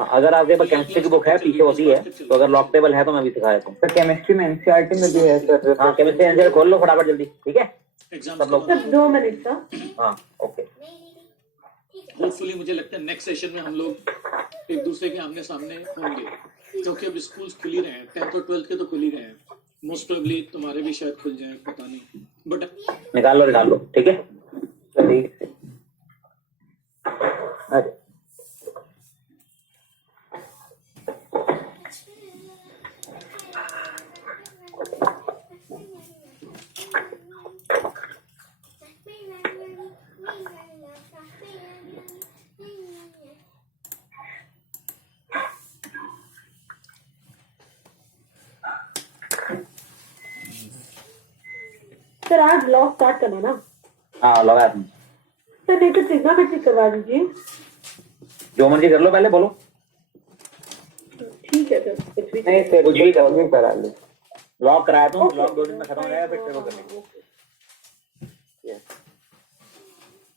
अगर आपके पास केमिस्ट्री की बुक है पीछे होती है तो अगर लॉक टेबल है तो मैं भी सिखा देता हूँ। सर केमिस्ट्री में एनसीईआरटी में भी है सर। हाँ केमिस्ट्री एनसीईआरटी खोल लो फटाफट जल्दी, ठीक है सब लोग। 2 मिनट का। हाँ ओके। होपफुली मुझे लगता है नेक्स्ट सेशन में हम लोग एक दूसरे के आमने सामने होंगे, क्योंकि अब स्कूल्स खुल ही रहे हैं, 10th और 12th के तो खुल ही रहे हैं। मोस्ट प्रोबेबली तुम्हारे भी शायद खुल जाए, पता नहीं, बट निकाल लो ठीक है। अरे सर आज लॉग स्टार्ट करना ना। हाँ लगा तुम। सर नहीं तो ट्रिग्नोमेट्री करवा दीजिए। जो मर्जी कर लो, पहले बोलो। ठीक है सर कुछ भी नहीं सर कुछ भी लॉगिंग करा लो। लॉक कराया तुम, लॉक 2 दिन में खत्म हो जाएगा फिर टेबल कर लेंगे।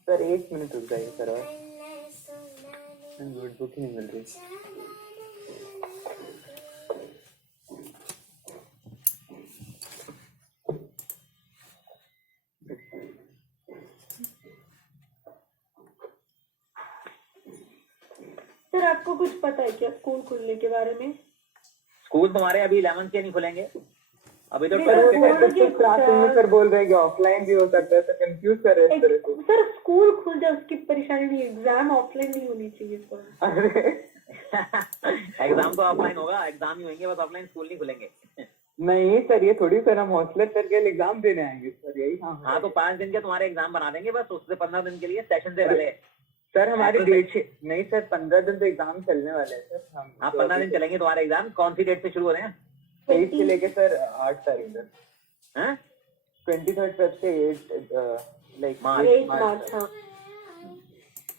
सर 1 मिनट रुक जाइए सर और नोटबुक ही नहीं मिल रही। सर आपको कुछ पता है क्या स्कूल खुलने के बारे में? स्कूल तुम्हारे अभी 11 के नहीं खुलेंगे, अभी तो सर वो 12 के। तो क्लास में सर बोल रहे हैं कि ऑफलाइन भी हो सकता है, सर कंफ्यूज कर रहे हैं इस तरह से। सर स्कूल खुल जाए उसकी परेशानी नहीं, एग्जाम ऑफलाइन नहीं होनी चाहिए सर। अरे एग्जाम तो ऑफलाइन होगा, एग्जाम ही होंगे बस, ऑफलाइन स्कूल नहीं खुलेंगे। नहीं सर ये थोड़ी सर हम हौसले करके एग्जाम देने आएंगे सर, यही। हाँ तो 5 दिन के तुम्हारे एग्जाम बना देंगे बस, उससे 15 दिन के लिए सेशन से पहले। सर हमारी डेट नहीं सर 15 दिन तो एग्जाम चलने वाले हैं सर हम। हाँ 15 दिन चलेंगे तुम्हारे एग्जाम। कौन सी डेट से शुरू हो रहे हैं? 23 से लेके सर 8 तारीख तक। हैं? 23 फेब से 8 लाइक मार्च। मार्च। हाँ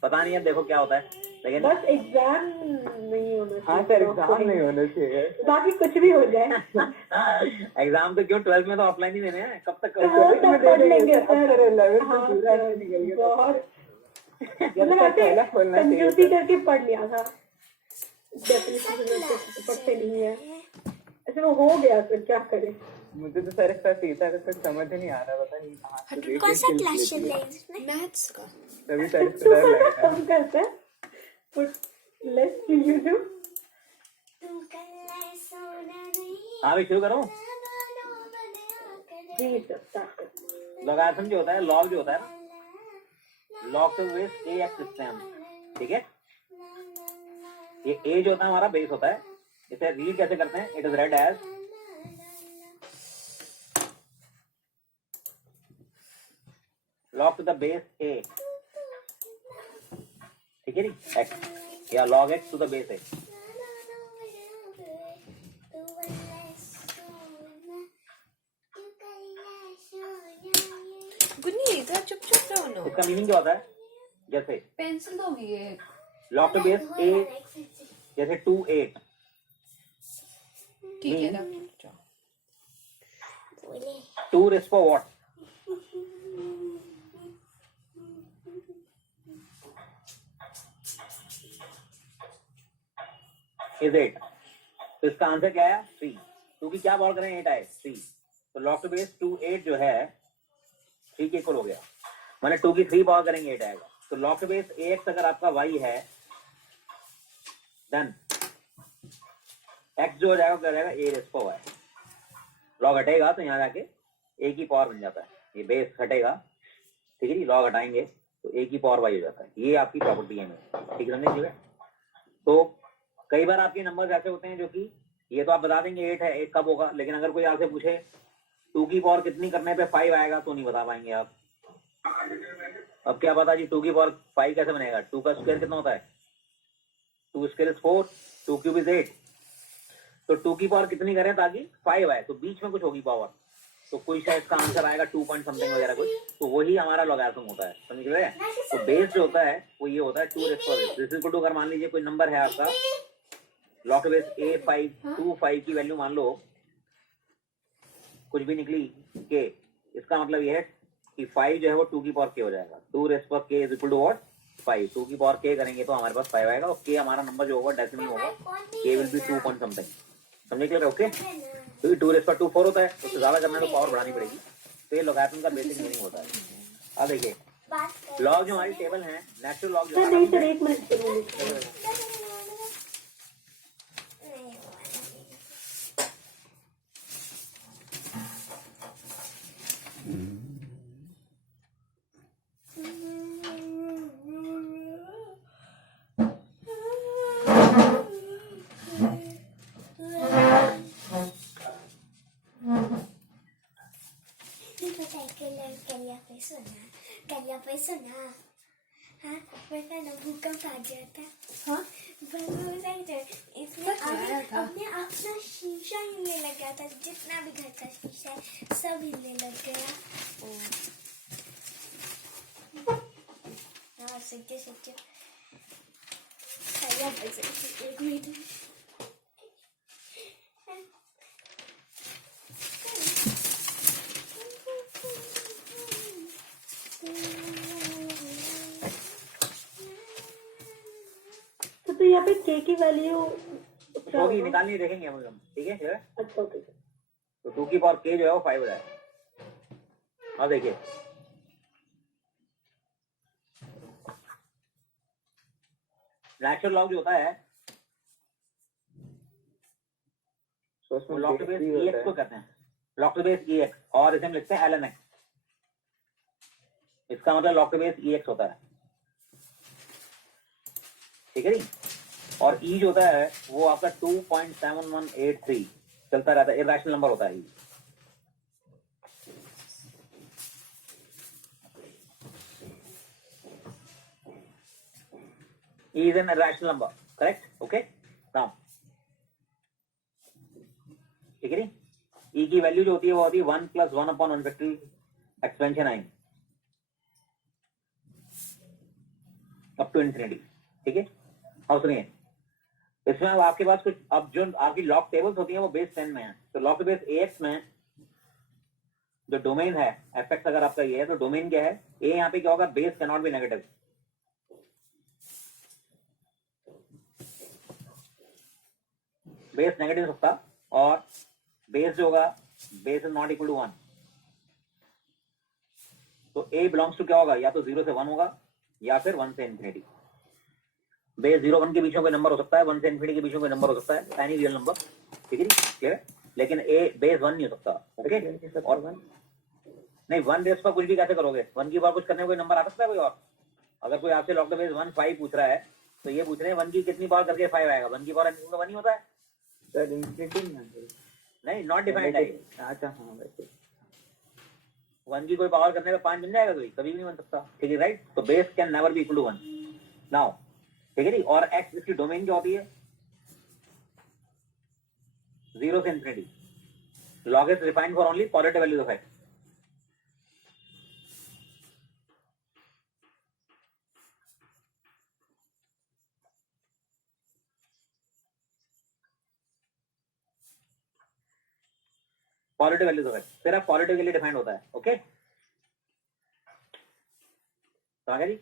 पता नहीं है, देखो क्या होता है, लेकिन बस एग्जाम नहीं होना चाहिए। हाँ सर एग्जाम नहीं होना चाहिए, बाकी कुछ भी हो जाए। एग्जाम तो क्यों 12 में तो ऑफलाइन ही देने हैं, कब तक हाँ, तब पढ़ लेंगे सर। 11 हाँ, में पूरा ऐसे निकल गया। बहुत मतलब पहला खोलना चाहिए कंफ्यूज करके पढ़ लिया था। डेफिनेटली पढ़ते नहीं है ऐसे, वो हो गया सर क्या करें। मुझे तो सर इसका सीधा कुछ समझ ही नहीं आ रहा, पता नहीं कहाँ से कौन सा क्लास चल रहा है इसमें? मैथ्स का। तभी सर इसको डर लग रहा है। हम करते हैं लेट्स यू डू। हाँ भी शुरू करो। जी सर स्टार्ट कर। लॉगरिथम जो होता है, लॉग जो होता है, log to base A x system, ठीक है। ये ए जो होता है हमारा बेस होता है, इसे रीड कैसे करते हैं? It is read as log to the base a, ठीक है नी, एक्स या log x to the base a. गुन्नी इधर चुप-चुप रहो ना। इसका मीनिंग क्या होता है? जैसे पेंसिल दोगी ये। लॉग टू बेस ए, जैसे 2 8, ठीक है रख जाओ। 2 raised for what? Is 8. तो इसका आंसर क्या है? 3। 2 की क्या पावर करें? 8 आए 3। तो लॉग टू बेस 2 8 जो है 3 के इक्वल हो गया, माने 2 की 3 पावर करेंगे 8 आएगा। तो लॉग टू बेस ax अगर आपका y है, देन x जो हो जाएगा क्या हो जाएगा? a rays power y। Log हटेगा तो यहाँ जाके a की पावर बन जाता है, ये बेस हटेगा, ठीक है जी। लॉग हटाएंगे तो a की पावर y हो जाता है। ये आपकी प्रॉपर्टी है, ठीक है समझे? तो कई बार आपके नंबर ऐसे होते हैं जो कि ये तो आप बता देंगे 8 है, 8 कब होगा, लेकिन अगर कोई आपसे पूछे 2 की पावर कितनी करने पे 5 आएगा तो नहीं बता पाएंगे आप। अब क्या पता जी 2 की पावर 5 कैसे बनेगा? 2 का स्क्वायर कितना होता है? 2 स्क्वायर इज 4, 2 क्यूब इज 8। तो 2 की पावर कितनी करें ताकि 5 आए? तो बीच में कुछ होगी पावर, तो कोई शायद इसका आंसर आएगा 2 पॉइंट समथिंग वगैरह कुछ, तो वही हमारा लॉगरिथम होता है, समझ रहे हैं? तो बेस जो होता है वो ये होता है 2 raise power this is equal to, अगर मान लीजिए कोई नंबर है आपका लॉग टू बेस a 5 2 5 की वैल्यू मान लो कुछ भी निकली k, इसका मतलब ये है कि 5 जो है वो 2 की पावर k हो जाएगा। 2 raise power k is equal to what? 5, 2 की पावर k करेंगे तो हमारे पास 5 आएगा और k हमारा नंबर जो होगा डेसिमल होगा, k will be 2 point something. समझे क्लियर? ओके, क्योंकि 2 रेज़ पर 2 4 होता है, उससे ज्यादा करना है तो पावर बढ़ानी पड़ेगी। तो ये लोगैरिथम का बेसिक मीनिंग होता है। अब देखिए लॉग जो हमारी टेबल है, नेचुरल लॉग जो सर नहीं सर, 1 मिनट के लिए। हाँ वरना ना भूकंप आ जाता। हाँ इसमें अपने अपना शीशा हिलने लग गया था, जितना भी घर का शीशा है सब हिलने लग गया। हाँ सच्चे सच्चे एक मिनट। तो यहाँ पे k की वैल्यू होगी, निकालनी देखेंगे हम लोग, ठीक है? अच्छा ओके। तो 2 की पावर k जो है वो 5 हो जाएगा। अब देखिए नेचुरल लॉग जो होता है वो लॉग टू बेस EX को कहते हैं, लॉग टू बेस EX, और इसे हम लिखते हैं ln x। इसका मतलब लॉग टू बेस EX होता है, ठीक है जी। और E जो होता है वो आपका 2.7183 चलता रहता है, इरेशनल नंबर होता है E। E is an irrational number, correct? Okay, now ठीक है नी? E की वैल्यू जो होती है वो होती है 1 + 1/1 factorial expansion i up to infinity, ठीक है? और सुनिए इसमें अब आपके पास कुछ, अब जो आपकी लॉग टेबल्स होती हैं वो बेस 10 में है, तो लॉग टू बेस AX में जो डोमेन है fx अगर आपका ये है तो डोमेन क्या है? A यहाँ पे क्या होगा? Base cannot be negative. Base negative सकता, और बेस जो होगा base is not equal to 1, तो A बिलोंग्स टू क्या होगा? या तो 0 से 1 होगा या फिर 1 से इंफिनिटी। बेस 0 1 के बीच में कोई नंबर हो सकता है, 1 से इंफिनिटी के बीच में कोई नंबर हो सकता है, एनी रियल नंबर, ठीक है क्लियर है? लेकिन A बेस 1 नहीं हो सकता। ओके, और 1 नहीं, 1 बेस पर कुछ भी कैसे करोगे? 1 की बार कुछ करने में कोई नंबर आ सकता है कोई और? अगर कोई आपसे लॉग द बेस 1 5 पूछ रहा है तो ये पूछ रहे हैं 1 की कितनी बार करके 5 आएगा? 1 की बार 1 ही होता है सर, इंफिनिटी नहीं, नॉट डिफाइंड है। अच्छा हाँ, वैसे 1 की कोई पावर करने पे 5 बन जाएगा? कोई कभी भी नहीं बन सकता, ठीक है राइट? तो base can never be equal to 1 now, ठीक है जी। और x इसकी डोमेन क्या होती है? 0 से infinity. Log is defined for only positive values of x। Positive values of x सिर्फ पॉजिटिव के लिए डिफाइंड होता है। ओके, समझ गए जी?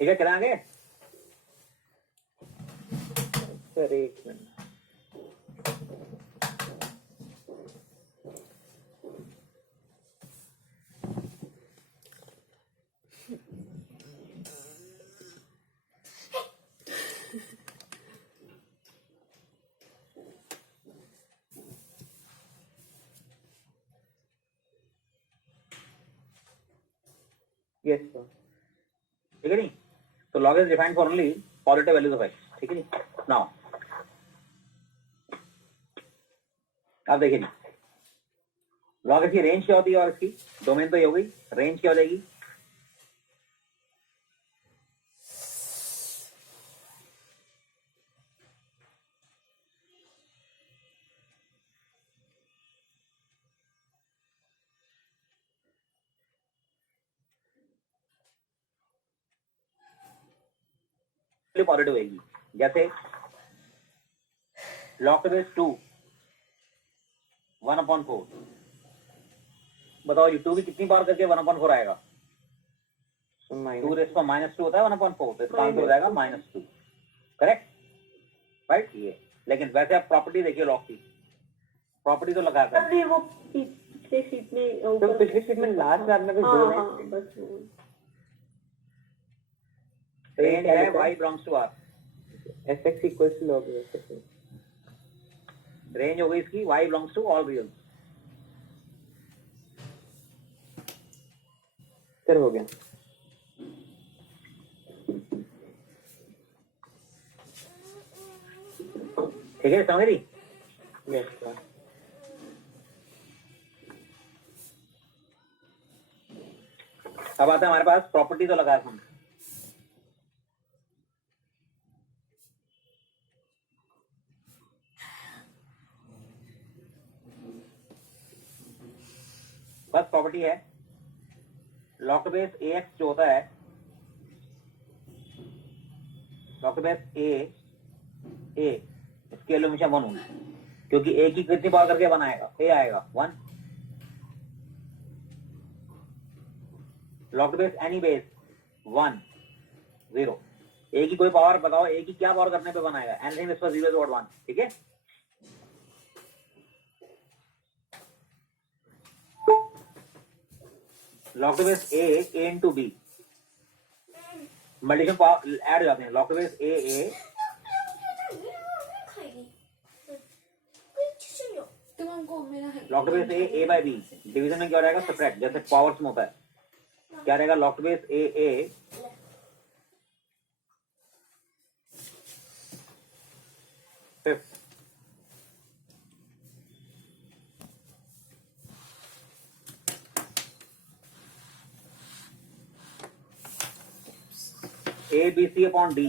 ठीक है, चला आगे? सर एक मिनट। यस सर, ठीक है नहीं? तो log is defined for only positive values of x, ठीक है जी। नाउ अब देखिए जी, लॉग इसकी रेंज क्या होती है और इसकी डोमेन तो ये हो गई, रेंज क्या हो जाएगी? मोस्टली पॉजिटिव होगी। जैसे log to base 2 1/4, बताओ जी 2 की कितनी बार करके 1/4 आएगा? 2 रेज़ को -2 होता है 1/4, तो इसका आंसर हो जाएगा -2। Correct, right. ये लेकिन वैसे आप प्रॉपर्टी देखिए लॉग की, प्रॉपर्टी तो लगा कर अरे वो पिछले शीट में तो पिछली शीट में लास्ट में आपने कुछ बोला हाँ है? बस वो। रेंज है y belongs to r, fx equals to log f। Range हो गई इसकी y belongs to all real. Sir हो गया। ठीक है, समझ रही? Yes sir. अब आता है हमारे पास प्रॉपर्टी तो लगा हम। बस प्रॉपर्टी है लॉग टू बेस ax जो होता है, log to base a scale हमेशा 1 होगी, क्योंकि a की कितनी बार करके बनाएगा? a आएगा 1। Log to base any base 1 0। a की कोई पावर बताओ, a की क्या पावर करने पे बनाएगा? एनीथिंग बेस पर 0 1। ठीक है, log to base a into b multiplication power add हो जाते हैं। log to base a तुम हमको मेरा log to base a by b division में क्या हो जाएगा? सब्ट्रैक्ट, जैसे पावर्स में होता है। क्या रहेगा? log to base a fifth, a b c upon d।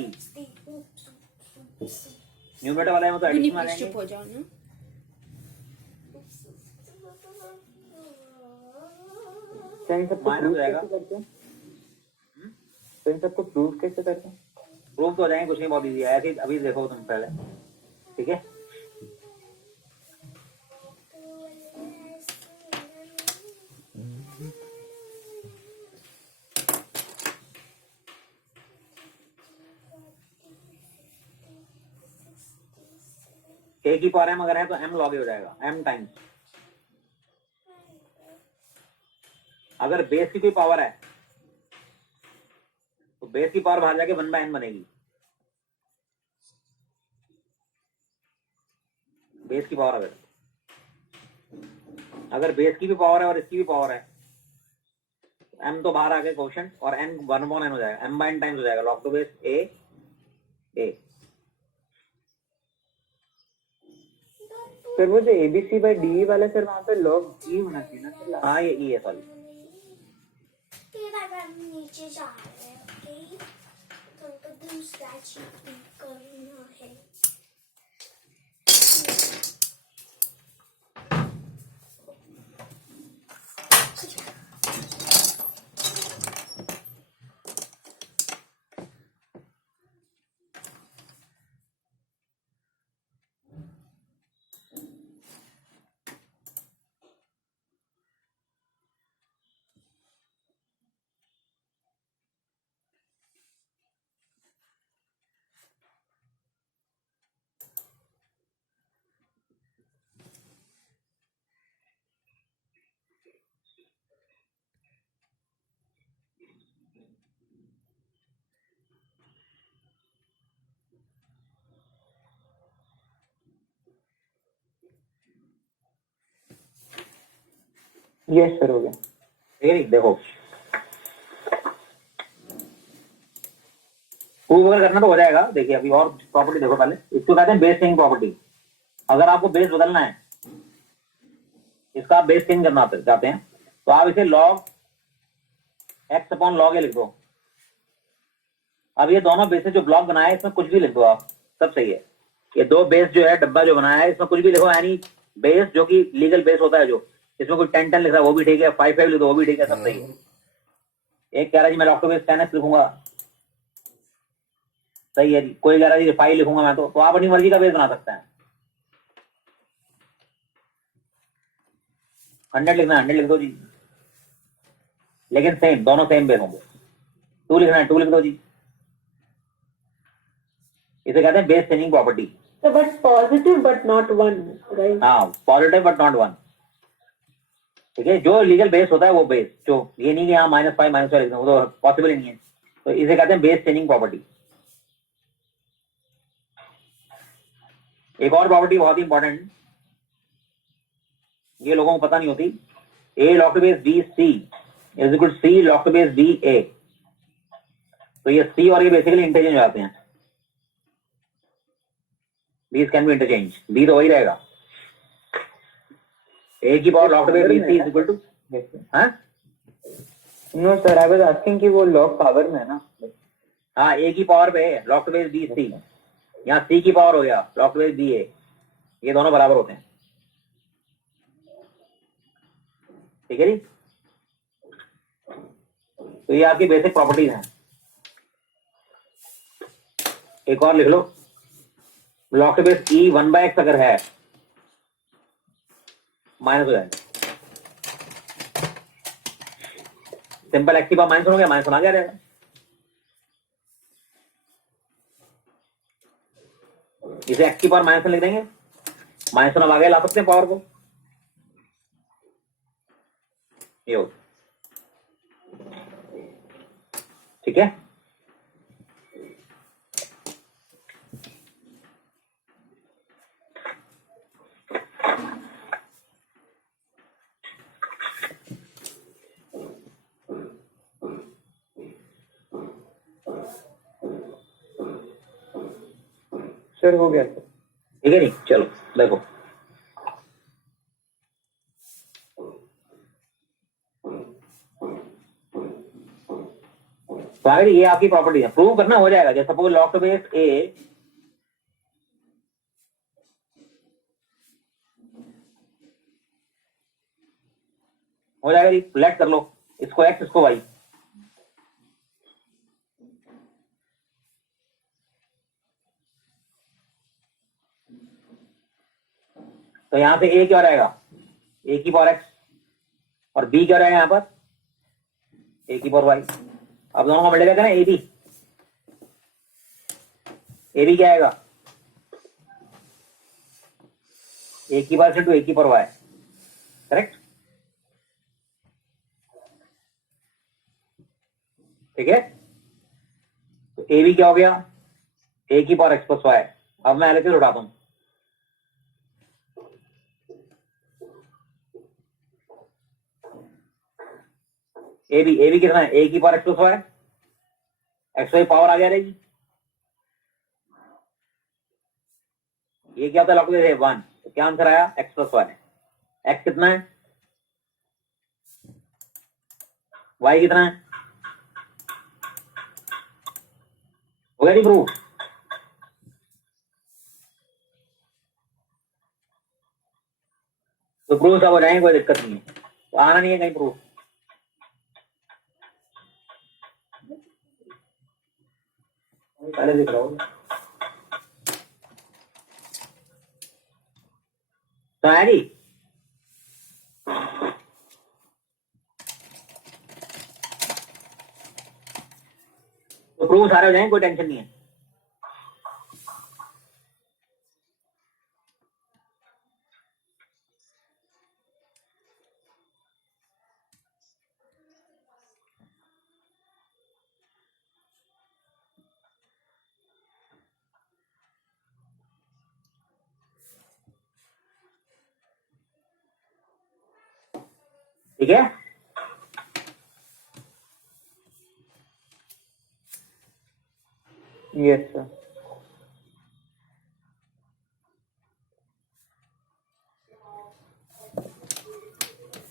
Numerator वाले में तो एडिशन आ प्लीज जाएंगे। चुप हो जाओ ना। सर इन सबको माइनस प्रूव हो जाएगा। कैसे करते हैं? तो इन सबको प्रूव कैसे करते हैं? प्रूफ तो हो जाएंगे, कुछ नहीं, बहुत इजी है। ऐसे ही अभी देखो तुम पहले, ठीक है। a की पावर m अगर है तो m log a हो जाएगा, m टाइम्स। अगर बेस की कोई पावर है तो बेस की पावर बाहर जाके 1/n बनेगी। बेस की पावर अगर बेस की भी पावर है और इसकी भी पावर है, m तो बाहर आ गए क्वोशंट, और n 1/n हो जाएगा, m/n टाइम्स हो जाएगा log to base a। Sir वो जो ABC by DE वाला सर वहाँ पे log E होना चाहिए ना सर? हाँ ये e है, सॉरी। नीचे जा रहे हैं, ओके? तो उनको दूसरा चीज भी करना है। यस सर हो गया। ठीक है, देखो प्रूव अगर करना तो हो जाएगा। देखिए अभी और प्रॉपर्टी देखो पहले, इसको कहते हैं बेस चेंज प्रॉपर्टी। अगर आपको बेस बदलना है, इसका आप बेस चेंज करना चाहते हैं, तो आप इसे log x upon log a लिख दो। अब ये दोनों बेस जो ब्लॉक बनाया है, इसमें कुछ भी लिख दो आप, सब सही है। ये दो बेस जो है, डब्बा जो बनाया है, इसमें कुछ भी लिखो, यानी बेस जो कि लीगल बेस होता है, जो इसमें कोई 10 लिख रहा है वो भी ठीक है, 5 लिख दो वो भी ठीक है, सब सही है। एक कह रहा है जी मैं log टू बेस 10x लिखूंगा, सही है जी, कोई कह रहा है जी 5 लिखूंगा मैं, तो आप अपनी मर्जी का बेस बना सकते हैं। 100 लिखना है 100 लिख दो जी, लेकिन सेम, दोनों सेम बेस होंगे। 2 लिखना है 2 लिख दो जी। इसे कहते हैं base changing property. So, but positive but not one, right? हाँ, पॉजिटिव बट नॉट 1। ठीक है, जो लीगल बेस होता है वो बेस, जो ये नहीं कि यहाँ -5 -5 लिख दूं, वो तो पॉसिबल ही नहीं है। तो इसे कहते हैं बेस चेंजिंग प्रॉपर्टी। एक और प्रॉपर्टी बहुत ही इंपॉर्टेंट, ये लोगों को पता नहीं होती। A log to base B C is equal to C log to base B A। तो ये C और ये बेसिकली इंटरचेंज हो जाते हैं। These can be interchanged, B तो वही रहेगा। A की power log to base B C is equal to, हाँ no sir, I was asking कि वो लॉग पावर में है ना। हाँ, A की पावर पे log to base B C, यहाँ C की पावर हो गया log to base B A, ये दोनों बराबर होते हैं। ठीक है जी, तो ये आपकी बेसिक प्रॉपर्टीज हैं। एक और लिख लो, log to base E 1/x अगर है, माइनस हो जाएगा। सिंपल एक्स की पावर माइनस हो गया, माइनस आ गया रहेगा। इसे एक्स की पावर माइनस लिख देंगे, माइनस आ गया, ला सकते हैं पावर को, ये हो। ठीक है, सर हो गया सर। ठीक है नहीं, चलो देखो, तो आगे ये आपकी प्रॉपर्टी है, प्रूव करना हो जाएगा। जैसे सपोज लॉग टू बेस ए हो जाएगा जी, लेट कर लो, इसको एक्स इसको वाई। तो यहां से ए क्या रहेगा, ए की पावर एक्स, और बी क्या रहेगा यहाँ पर, ए की पावर वाई। अब दोनों का मल्टीप्लाई करें, ए बी क्या आएगा, ए की पावर से टू ए की पावर वाई, करेक्ट। ठीक है, तो ए बी क्या हो गया, ए की पावर एक्स प्लस वाई। अब मैं एलएचएस उठाता हूं, ए बी कितना है, ए की power x plus y, x y power आ गया रहेगी। ये क्या होता है, लॉग है 1, तो क्या आंसर आया, एक्स प्लस वाई। एक्स कितना है, वाई कितना है, हो गया जी प्रूफ। तो प्रूफ सब हो जाएंगे, कोई दिक्कत नहीं है, तो आना नहीं है कहीं प्रूफ। पहले दिख रहा हूँ तो है जी। तो प्रूफ सारे हो जाएंगे, कोई टेंशन नहीं है। ठीक है, यस सर।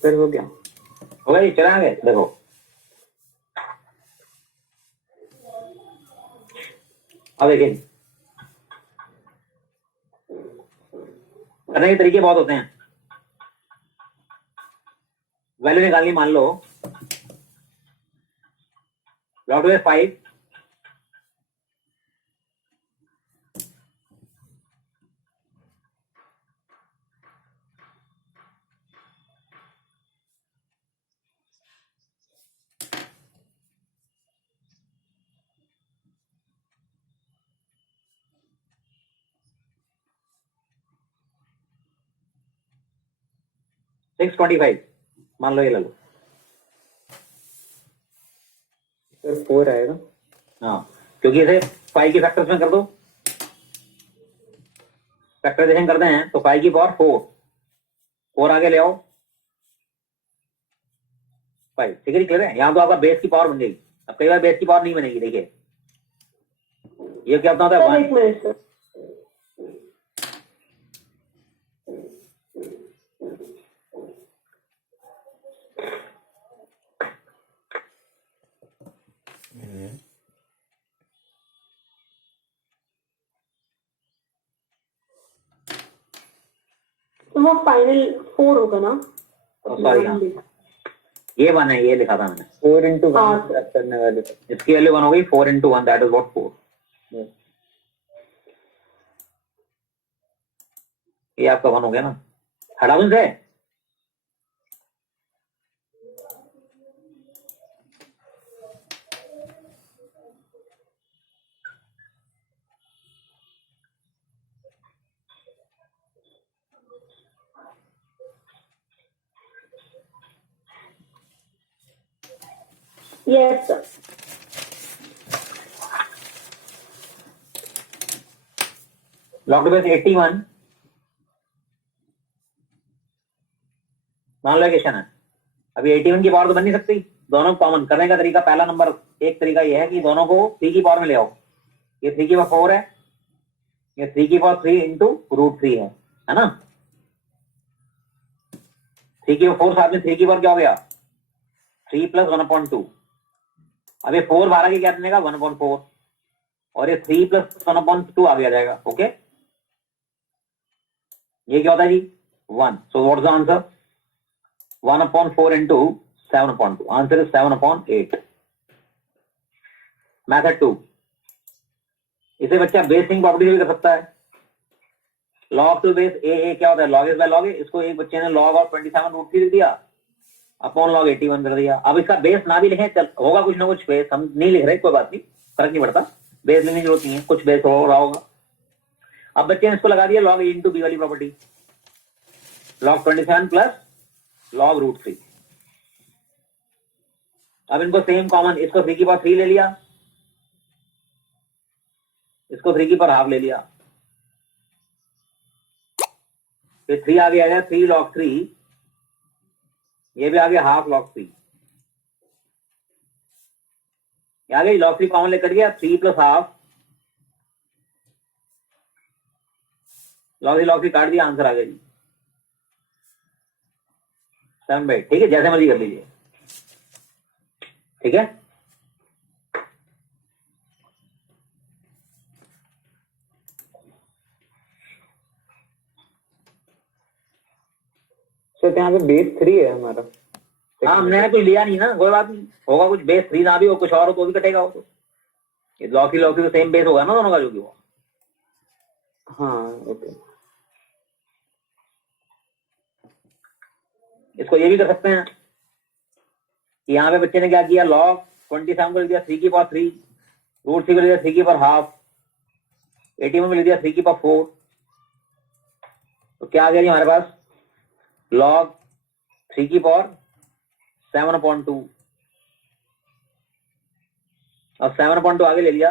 सर हो गया, हो गया जी, चलाएंगे। देखो अब देखिए, करने के तरीके बहुत होते हैं। वैल्यू निकालनी, मान लो लॉग टू बेस 5 625 मान लो, ये ले लो। सर 4 आएगा। हाँ, क्योंकि इसे 5 के फैक्टर्स में कर दो, फैक्टराइजेशन करते हैं तो 5 की पावर 4 आगे ले आओ 5। ठीक है, क्लियर है। यहाँ तो आपका बेस की पावर बन गई। अब कई बार बेस की पावर नहीं बनेगी। देखिए ये क्या होता सर है, एक मिनट सर, तो वो फाइनल 4 होगा ना? सॉरी हाँ, ये 1 है, ये लिखा था मैंने। 4 into 1 हाँ। करने वाले थे। इसकी वैल्यू 1 हो गई, 4 into 1 दैट इज व्हाट 4। ये आपका 1 हो गया ना। हटा दूं से? Yes sir. Log to base 81 non location है। अभी 81 की पावर तो बन नहीं सकती, दोनों कॉमन करने का तरीका, पहला नंबर एक तरीका यह है कि दोनों को 3 की पावर में ले आओ। ये 3 की पावर 4 है, ये 3 की पावर 3 इंटू √3 है ना। 3 की पावर 4 साथ में 3 की पावर क्या हो गया 3 + 1/2। अब ये 4 बाहर के क्या बनेगा 1/4, और ये 3 + 1/2 आगे आ जाएगा। ओके, ये क्या होता है जी 1। So what is the answer 1/4 into 7/2। Answer is 7/8। Method 2, इसे बच्चा बेसिंग प्रॉपर्टी से भी कर सकता है। लॉग टू बेस ए क्या होता है, लॉग एस बाय लॉग ए। इसको एक बच्चे ने लॉग और 27√3 लिख दिया अपॉन लॉग 81 कर दिया। अब इसका बेस ना भी लिखें चल, होगा कुछ ना कुछ बेस, हम नहीं लिख रहे, कोई बात नहीं, फर्क नहीं पड़ता, बेस लिखने की जरूरत नहीं है, कुछ बेस हो रहा होगा। अब बच्चे ने इसको लगा दिया लॉग ए इंटू बी वाली प्रॉपर्टी, लॉग 27 प्लस लॉग √3। अब इनको सेम कॉमन, इसको 3 की पावर 3 ले लिया, इसको 3 की पावर हाफ ले लिया, फिर 3 आगे आ गया 3 log 3, ये भी आ गया हाफ log 3। आ गई log 3 कॉमन लेकर गया 3 + हाफ log 3 काट दिया, आंसर आ गया जी 7/8। ठीक है, जैसे मर्जी कर लीजिए। ठीक है, सर यहाँ पे बेस 3 है हमारा। हाँ हमने कुछ लिया नहीं ना, कोई बात नहीं, होगा कुछ बेस 3 ना भी हो, कुछ और हो तो भी कटेगा। वो तो ये log 3 तो सेम बेस होगा ना दोनों का, जो भी हो। हाँ ओके। इसको ये भी कर सकते हैं कि यहाँ पे बच्चे ने क्या किया, log 27 को लिख दिया 3 की पावर 3, √3 को लिख दिया 3 की पावर हाफ, 81 में लिख दिया 3 की पावर 4। तो क्या आ गया जी हमारे पास log 3 की पावर 7/2, और 7/2 आगे ले लिया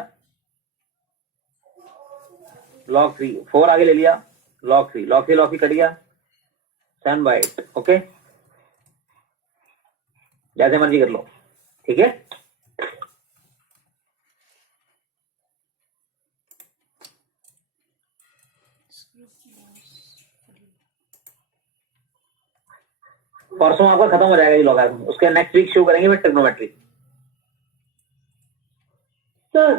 log 3, 4 आगे ले लिया log 3, log 3 कट गया 7/8। ओके, जैसे मर्जी कर लो। ठीक है, परसों आपका खत्म हो जाएगा ये लॉगरिथम, उसके नेक्स्ट वीक शुरू करेंगे फिर ट्रिग्नोमेट्री। सर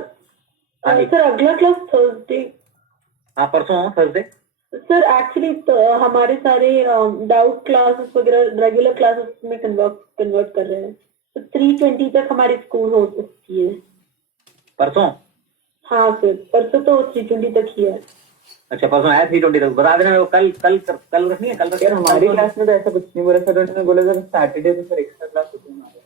हाँ जी। सर अगला क्लास थर्सडे। हाँ परसों थर्सडे। सर एक्चुअली हमारे सारे डाउट क्लासेस वगैरह रेगुलर क्लासेस में कन्वर्ट कर रहे हैं, तो 3:20 तक हमारी स्कूल हो सकती है। परसों? हाँ सर, परसों तो 3:20 तक ही है। अच्छा परसों है 3:20 तक, बता देना मेरे को। कल रखनी है, कल यार हमारी क्लास में तो ऐसा कुछ नहीं बोला सर, उन्होंने बोला सर सैटरडे को सर एक्स्ट्रा क्लास होती है हमारी।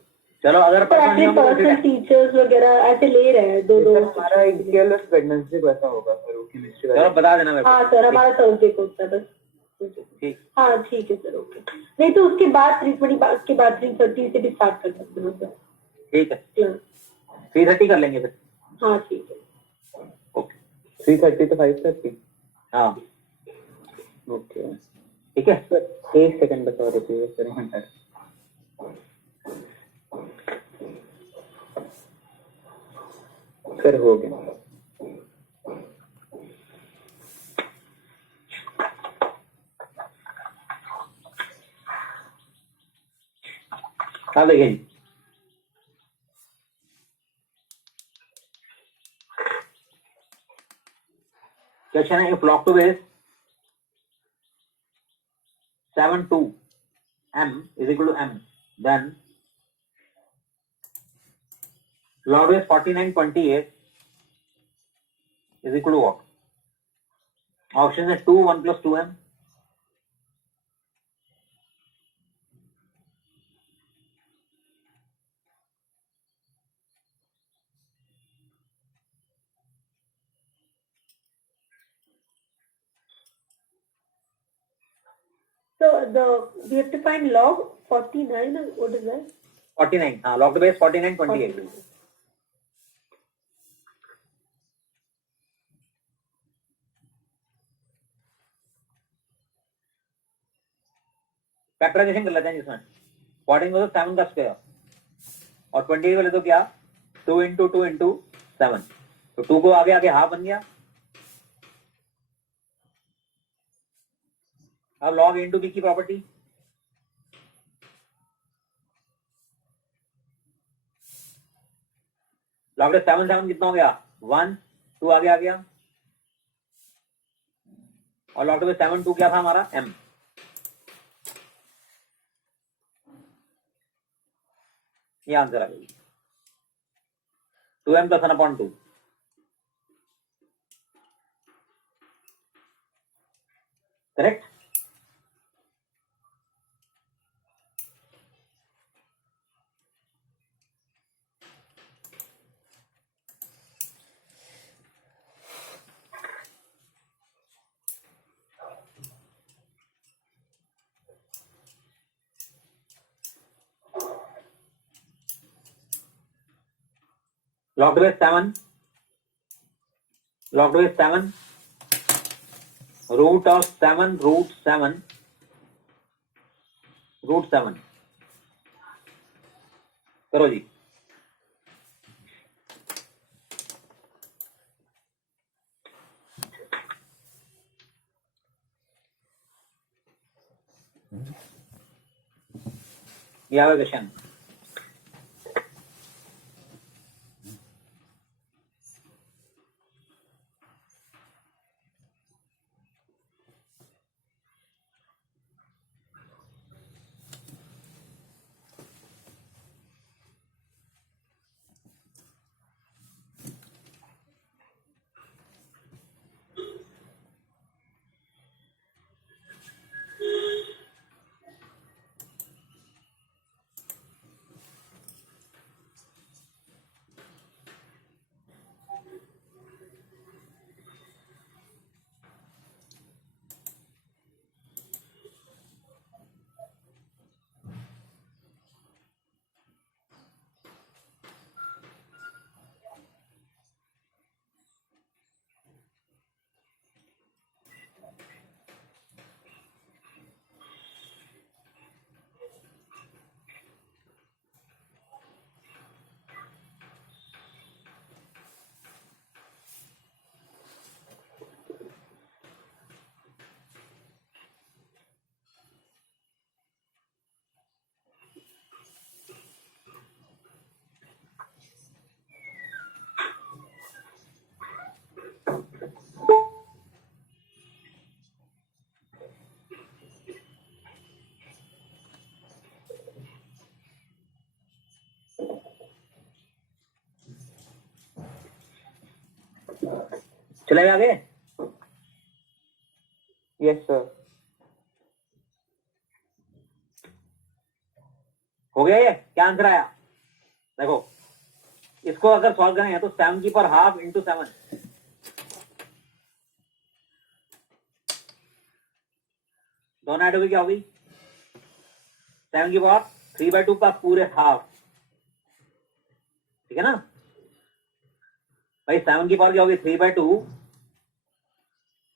चलो अगर परसों नहीं होगा तो पर्सनल टीचर्स वगैरह ऐसे ले रहे हैं दो। हमारा एक केवल वेडनेसडे को ऐसा होगा सर, वो केमिस्ट्री चलो बता देना मेरे को। हाँ सर, हमारा थर्सडे को होता है बस। ठीक। हाँ ठीक है सर, ओके। नहीं तो उसके बाद 320 के बाद 330 से भी स्टार्ट कर सकते हो सर ठीक है, क्लास। 3:30 कर लेंगे फिर। हाँ ठीक है। Okay 3:30 to 5:30। हाँ ओके ठीक है। सर 1 सेकंड बता रहे थे सर। सर हो गया। हाँ देखिए जी, क्वेश्चन है, if log to base 7 2 m is equal to m, then log base 49/28 is equal to what? Option है 2 1 plus 2m, So we have to find log 49, and what is that? 49, हाँ log to base 49/28। Factorisation कर लेते हैं जिसमें 14 को तो 7 का square और 28 वाले तो क्या 2 into 2 into 7, तो 2 को आगे आगे हाफ बन गया। अब log into b की प्रॉपर्टी, log 7 7 कितना हो गया 1, 2 आगे आ गया, और log 7 2 क्या था हमारा m, ये आंसर आ गया 2m + 1/2। Correct. log to base 7 root of 7 root 7 करो जी। ये आ गया क्वेश्चन। चलेगा आगे। Yes sir. हो गया, ये क्या आंसर आया देखो, इसको अगर सॉल्व करें तो 7 की पावर हाफ इंटू 7, दोनों ऐड होगी क्या होगी 7 की पावर 3/2 का पूरे हाफ, ठीक है ना भाई। 7 की पावर क्या होगी 3/2,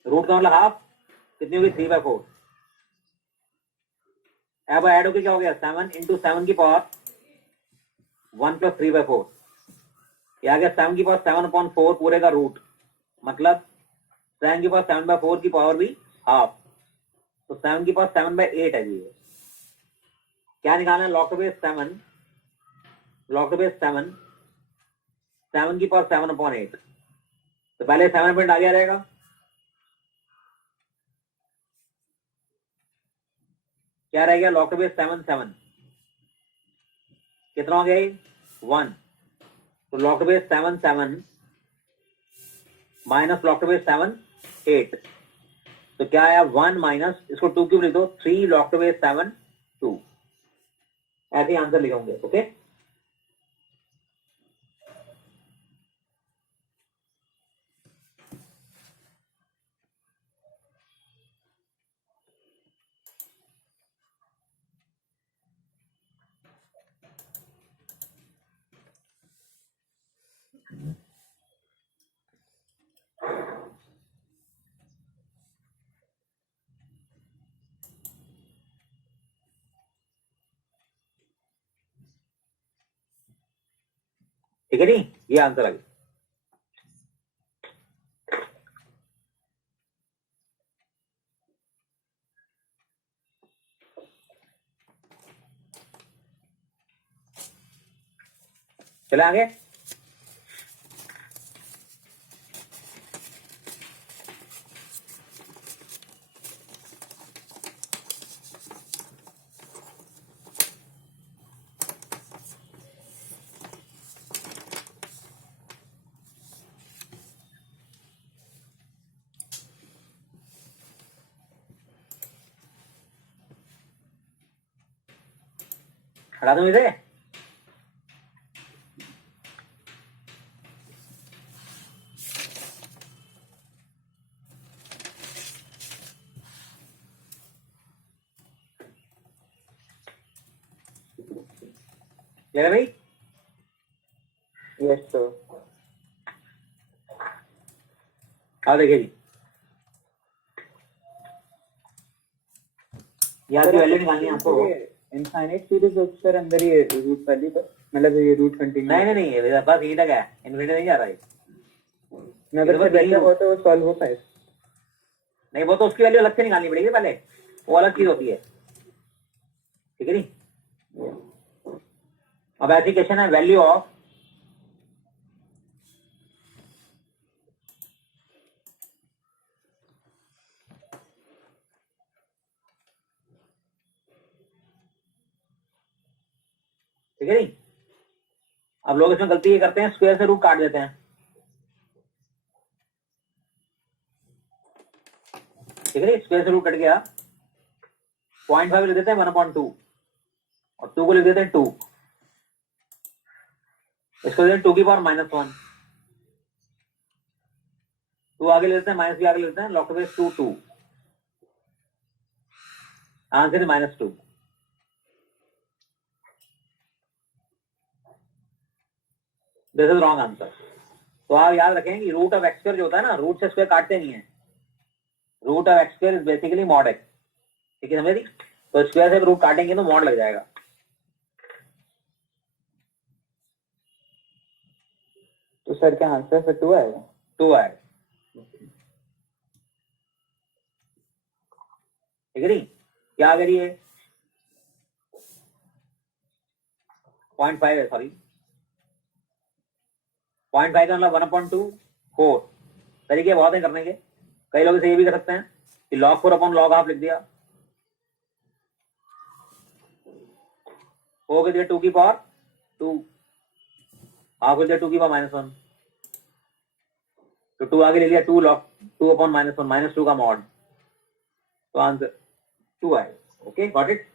रूट का मतलब हाफ, कितनी होगी 3/4। अब ऐड होके क्या हो गया 7 इंटू 7 की पावर 1 प्लस 3/4, ये आ गया 7 की पावर 7/4 पूरे का रूट, मतलब 7 की पावर 7/4 की पावर भी हाफ, तो 7 की पावर 7/8 है जी। क्या निकालना है log to base 7, log to base 7, 7 की पावर 7/8, तो पहले 7 पॉइंट आ गया रहेगा, क्या रह गया लॉग टू बेस 7 7, कितना हो गया 1, तो log to base 7 7 minus log to base 7 8, तो क्या आया 1 माइनस, इसको 2 क्यूब लिख दो 3 लॉग टू बेस 7 2, ऐसे आंसर लिखोगे। ओके ठीक है नहीं, ये आंसर आ गया। चले आगे, हटा दूं इसे, चले भाई। Yes sir. अब देखिए जी, यहाँ की वैल्यू निकालनी है आपको। इनफाइनाइट सीरीज सर अंदर ही रूट वाली, तो मतलब ये रूट कंटिन्यू नहीं नहीं नहीं, ये बस यहीं तक है, इन्फिनिटी नहीं जा रहा है। मैं अगर बस यही बैठा हुआ तो सॉल्व हो पाए। नहीं, वो तो उसकी वैल्यू अलग से निकालनी पड़ेगी पहले, वो अलग चीज होती है, ठीक है नहीं। अब ऐसी क्वेश्चन है वैल्यू ऑफ ठीक है नहीं। अब लोग इसमें गलती ये करते हैं, स्क्वायर से रूट काट देते हैं, ठीक है नहीं। स्क्वायर से रूट कट गया, 0.5 लिख देते हैं 1/2 और 2 को लिख देते हैं 2, इसको लिख देते हैं 2 की पावर -1, 2 आगे ले लेते हैं, माइनस भी आगे ले लेते हैं, log to base 2 2, answer is -2। This is wrong answer. तो आप याद रखें कि रूट ऑफ एक्स स्क्वायर जो होता है ना, रूट से स्क्वायर काटते नहीं है, root of x square is basically mod x, ठीक है समझे। तो स्क्वायर से रूट काटेंगे तो मॉड लग जाएगा। तो सर क्या आंसर फिर 2 आएगा? 2 आएगा, ठीक है नहीं। क्या अगर ये 0.5 है, सॉरी 0.5 का मतलब 1/2 4, तरीके बहुत है करने के। कई लोग इसे ये भी कर सकते हैं कि log 4 अपॉन log हाफ लिख दिया, हो गया 2 की पावर 2, हाफ हो गया 2 की पावर -1, तो 2 आगे ले लिया 2 log 2 अपॉन -1 -2 का मॉड, तो आंसर 2 आएगा। Okay got it.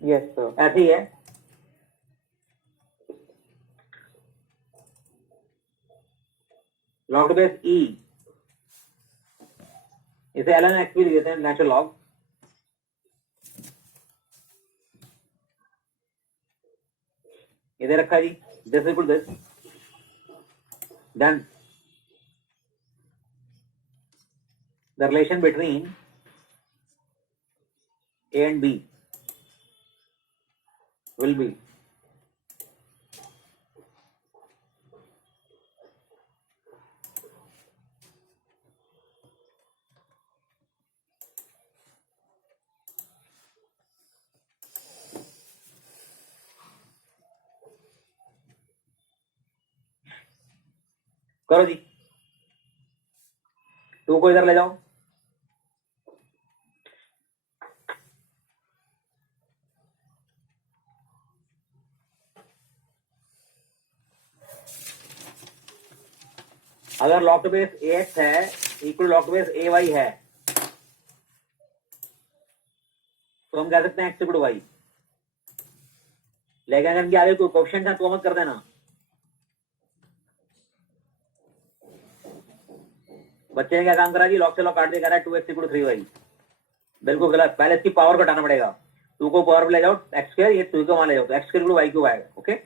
Yes, sir. ऐसे ही है। लॉग बेस ई, इसे एल एन एक्स भी लिख देते हैं, नेचुरल लॉग। इधर रखा है जी, this equal this, then the relation between A and B will be करो जी, 2 को इधर ले जाओ, अगर लॉग टू बेस AX है equal log to base AY है तो हम कह सकते हैं X इक्वल Y। लेकिन अगर इनके आगे कोई क्वेश्चन है तो मत कर देना। बच्चे ने क्या काम करा जी, लॉग से लॉग काट दे, कह रहा है 2x इक्वल 3y। बिल्कुल गलत, पहले इसकी पावर को हटाना पड़ेगा। 2 को पावर पे ले जाओ x स्क्वायर, ये 2 को वहां ले जाओ तो x square equal y cube आएगा। ओके,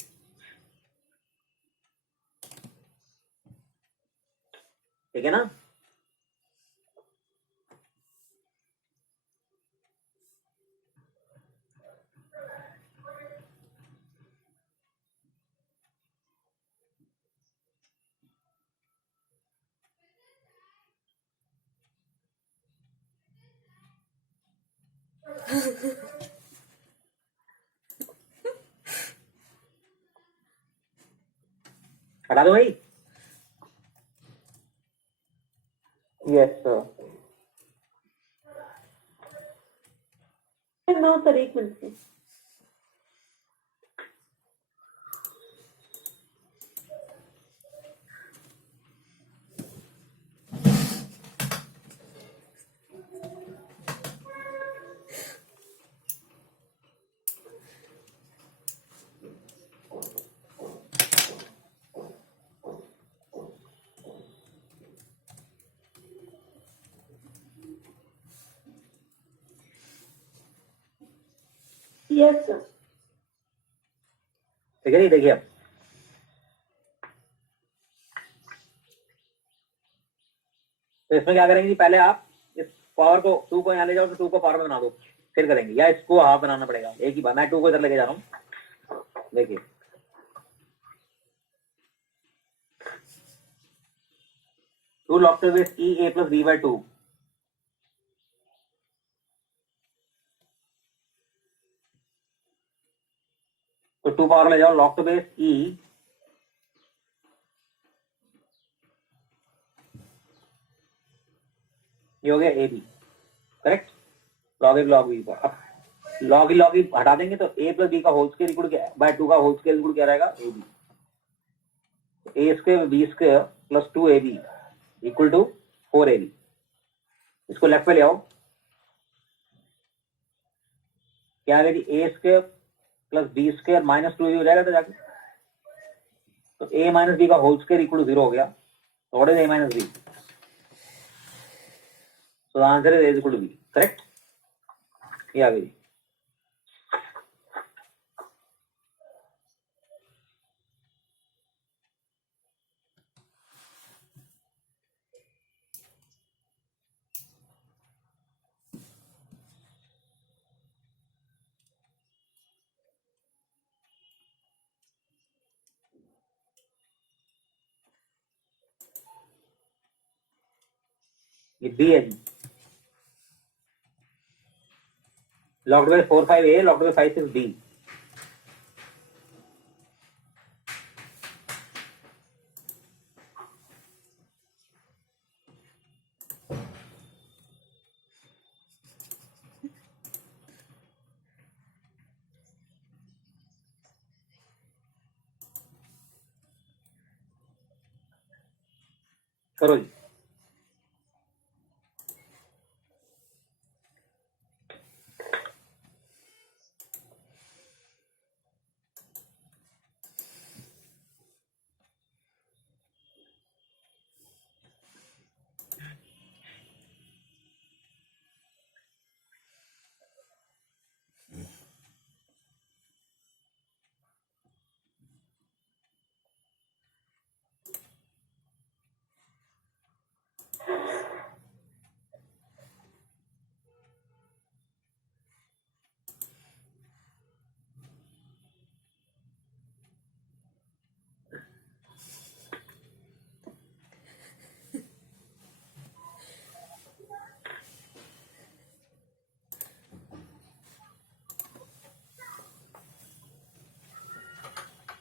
ठीक है ना। हटा दो भाई। Yes, sir. नो सर, एक मिनट से। Yes sir. ठीक है जी, देखिए अब तो इसमें क्या करेंगे जी, पहले आप इस पावर को 2 को यहाँ ले जाओ तो 2 को पावर में बना दो, फिर करेंगे, या इसको हाफ बनाना पड़ेगा एक ही बार। मैं 2 को इधर लेके जा रहा हूँ, देखिए 2 log to base E A plus B by 2, तो 2 पावर ले जाओ, log to base E ये हो गया a b, correct. Log a log b का, अब लॉग ई हटा देंगे तो ए प्लस बी का होल स्क्वायर इक्वल क्या बाय 2 का होल स्क्वायर इक्वल क्या रहेगा, a b. A square b square plus 2 a b equal to 4 a b. इसको लेफ्ट पे ले आओ, क्या है जी, a square plus b square minus 2 a b हो जाएगा तो जाके, तो ए माइनस बी का होल स्क्वायर इक्वल टू 0 हो गया। तो what is a minus b? So the answer is A is equal to B, correct? ये आ गई। ये B है जी, logged by 4 5 A logged by 5 6 B। करो जी,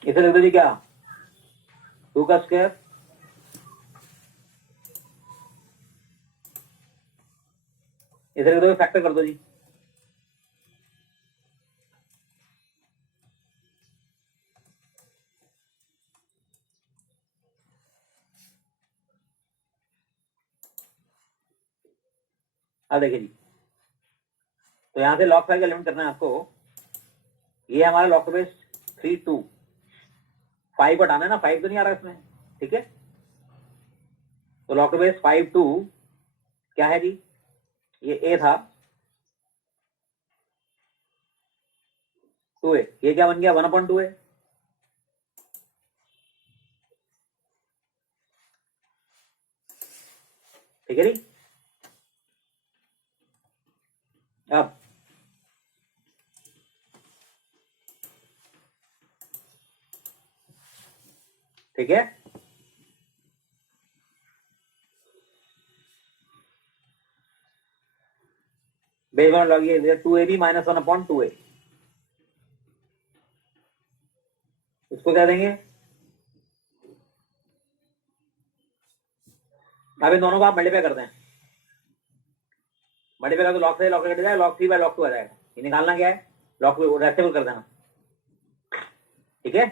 इसे लिख दो जी क्या, 2 का स्क्वायर इसे लिख दो, फैक्टर कर दो जी। अब देखिए जी, तो यहां से log 5 का लिमिट करना है आपको। ये हमारा log टू बेस 3 2, 5 हटाना है ना, 5 तो नहीं आ रहा इसमें, ठीक है। तो log टू बेस 5 2 क्या है जी, ये a था 2a, ये क्या बन गया 1/2a, ठीक है जी। अब ठीक है, बेस वन लॉग ये 2ab माइनस 1/2a, इसको क्या देंगे, अब इन दोनों को आप मल्टीप्लाई करते हैं, मल्टीप्लाई कर तो log से log कट जाएगा, log 3 by log 2 आ जाएगा। ये निकालना क्या है, log को रेसिबल कर देना, ठीक है।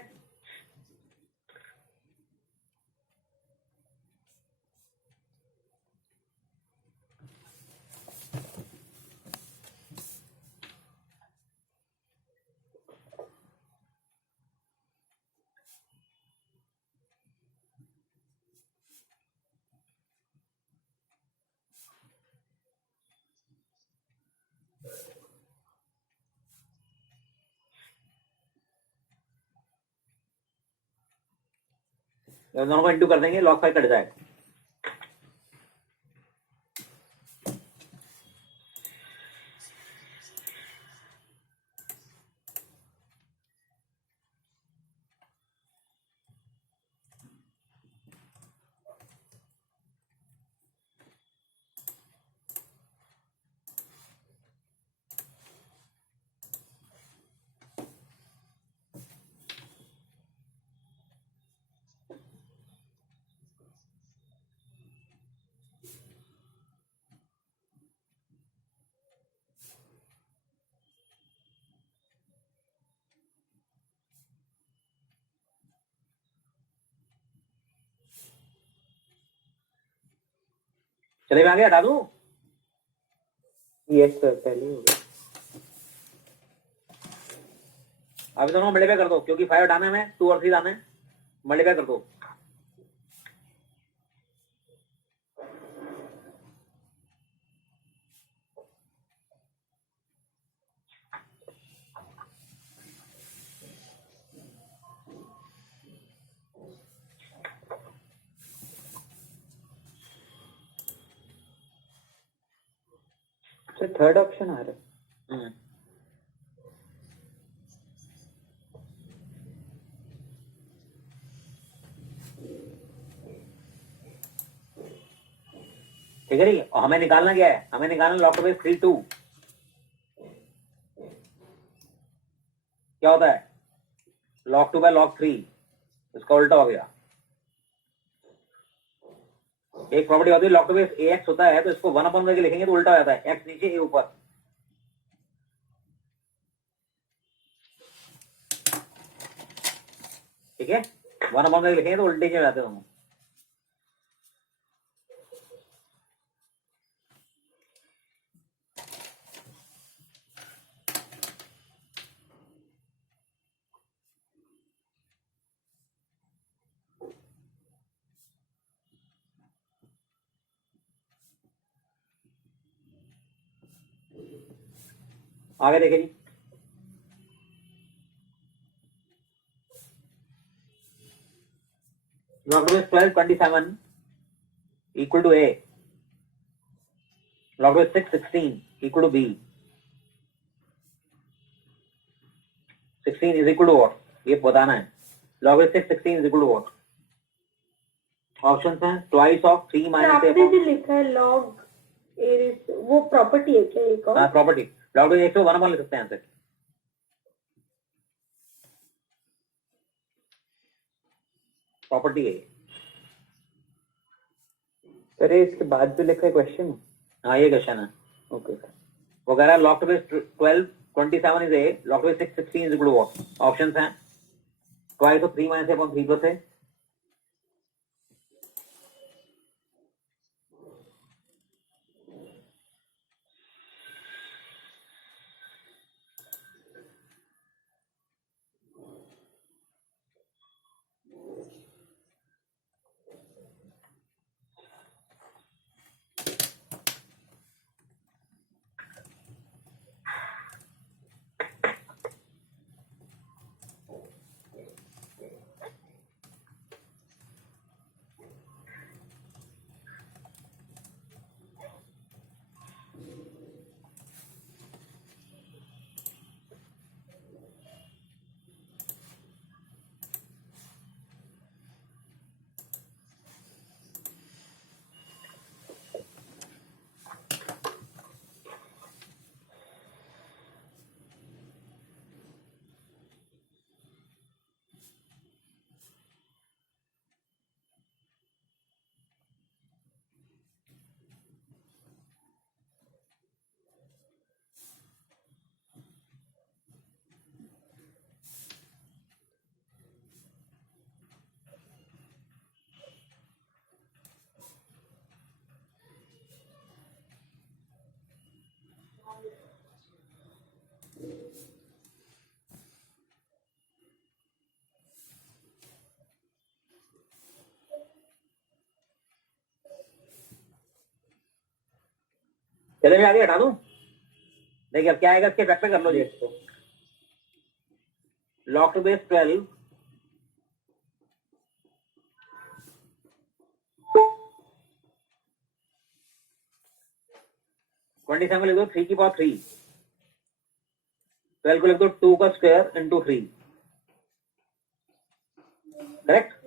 दोनों को इंटू कर देंगे, log 5 कट जाएगा। चले मैं आगे हटा दूं, यस सर, पहले हो गया। अभी दोनों मल्टीप्लाई कर दो, क्योंकि 5 हटाने में 2 और 3 लाने, मल्टीप्लाई कर दो। सर थर्ड ऑप्शन आ रहा है। ठीक है जी, और हमें निकालना क्या है, हमें निकालना log टू बेस 3 2, क्या होता है log 2 by log 3, इसका उल्टा हो गया। एक प्रॉपर्टी होती है log टू बेस ax होता है, तो इसको 1 करके लिखेंगे तो उल्टा हो जाता है, x नीचे a ऊपर, ठीक है। 1 करके लिखेंगे तो उल्टे हो जाते हैं दोनों। आगे देखिए जी, log to base 12 27 equal to a, log to base 6 16 equal to b, 16 is equal to what, ये बताना है। log to base 6 16 is equal to what, options हैं ट्वाइस ऑफ 3 माइनस आपने जो लिखा है लॉग एरिस, वो प्रॉपर्टी है क्या एक और? हाँ प्रॉपर्टी, log टू बेस 1 लिख सकते हैं आंसर। प्रॉपर्टी है। सर ये इसके बाद जो लिखा है क्वेश्चन। हाँ ये क्वेश्चन है। Okay sir. वो कह रहा है log to base 12 27 is a, log to base 6 16 is equal to what? Options हैं twice of 3 minus a upon 3 plus a, चले मैं आगे हटा दूं। देखिए अब क्या आएगा, इसके फैक्टर कर लो जी इसको। log to base 12 27 लिख दो 3 की पावर 3, 12 को लिख दो 2 का स्क्वायर इंटू 3, करेक्ट।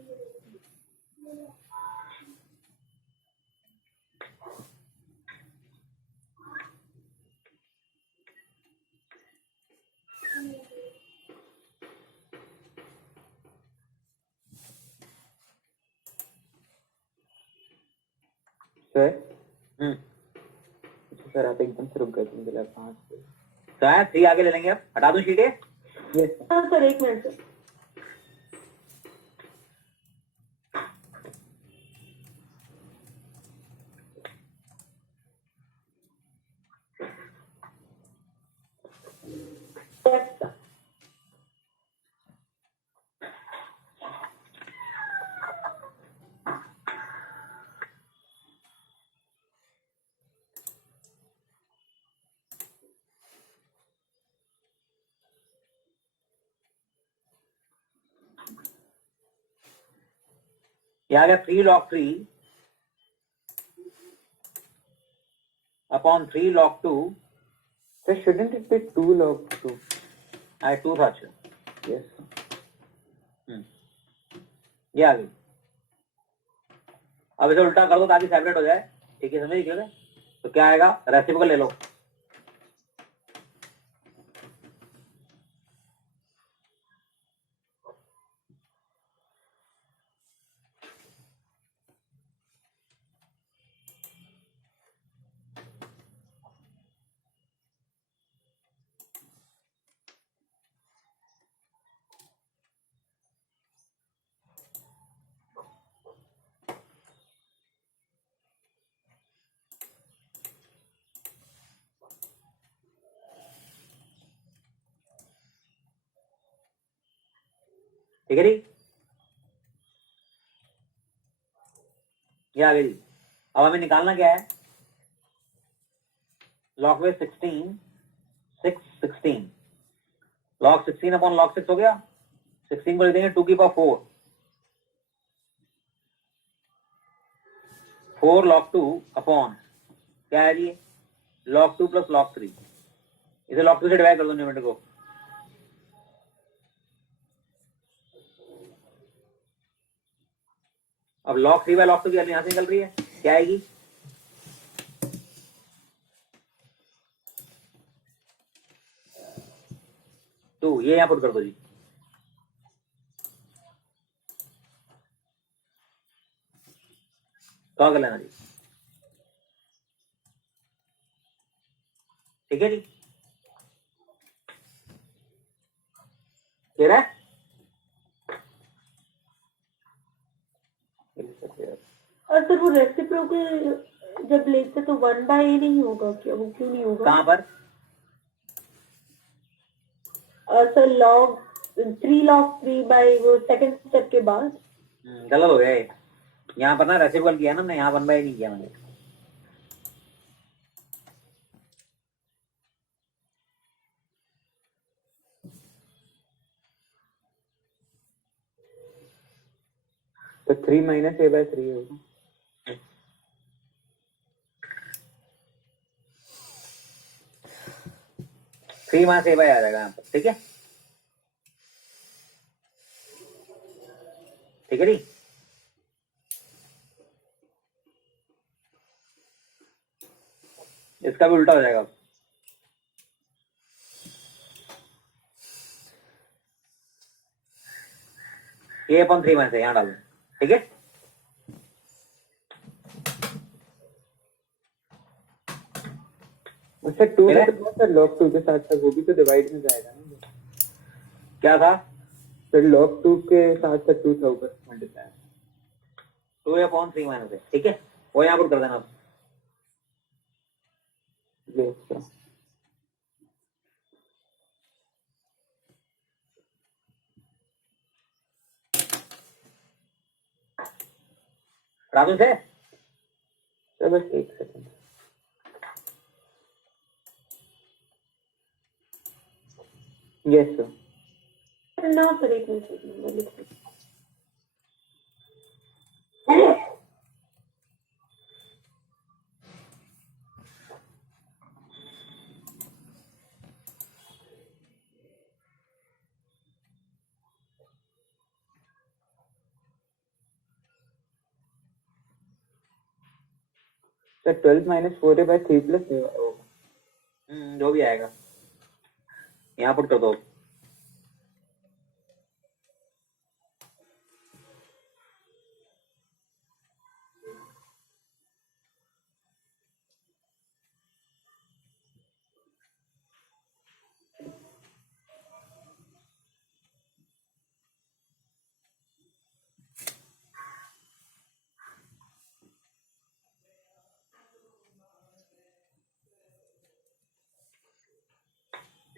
सर हम्म सर आप एकदम से रुक गए थे, मुझे लगा 5 पे। तो है 3 आगे ले लेंगे। अब हटा दूं शीटे। Yes sir. हाँ सर, एक मिनट सर। Yes, sir. ये आ गया 3 log 3 upon 3 log 2। Sir shouldn't it be 2 log 2? आई 2 था। अच्छा यस ये आ गई। अब इसे उल्टा कर दो ताकि सेपरेट हो जाए। ठीक है, समझ गए? तो क्या आएगा, रेसिप्रोकल ले लो। ठीक है जी, ये आ गई। अब हमें निकालना क्या है, log में 16 6 16 log 16 अपॉन log 6 हो गया। 16 को लिख देंगे 2 की पावर 4 log 2 अपॉन क्या है जी, log 2 प्लस log 3। इसे log 2 से डिवाइड कर दो न्यूमरेटर को। अब log 3 बाय log 2 की वैल्यू यहां से निकल रही है, क्या आएगी, तो ये यहां पुट कर दो जी। 100 कर लेना जी। ठीक है जी, क्लियर है? और सर वो रेसिप्रोकल जब लेते तो 1/a नहीं होगा क्या? वो क्यों नहीं होगा? कहाँ पर? सर log 3 log 3 बाय वो सेकंड स्टेप के बाद। गलत हो गया ये। यहाँ पर ना रेसिप्रोकल किया ना, मैं यहाँ 1/a नहीं किया मैंने। तो 3 माइनस a बाय 3 होगा। 3 माइनस a बाय आ जाएगा यहाँ पर। ठीक है, ठीक है जी। इसका भी उल्टा हो जाएगा। a/3 माइनस यहाँ डाल दें। ठीक है, उससे 2 में तो बहुत सर log 2 के साथ साथ वो भी तो डिवाइड में जाएगा ना। क्या था? फिर log 2 के साथ साथ 2 था ऊपर मल्टीप्लाई। 2a/3 माइनस है। ठीक है, वो यहाँ पर कर देना। Yes sir. राजू से सर बस एक सेकंड। Yes sir. ना सर एक minute. Sir 12 minus 4a by 3 plus a होगा। जो भी आएगा यहाँ पुट कर दो।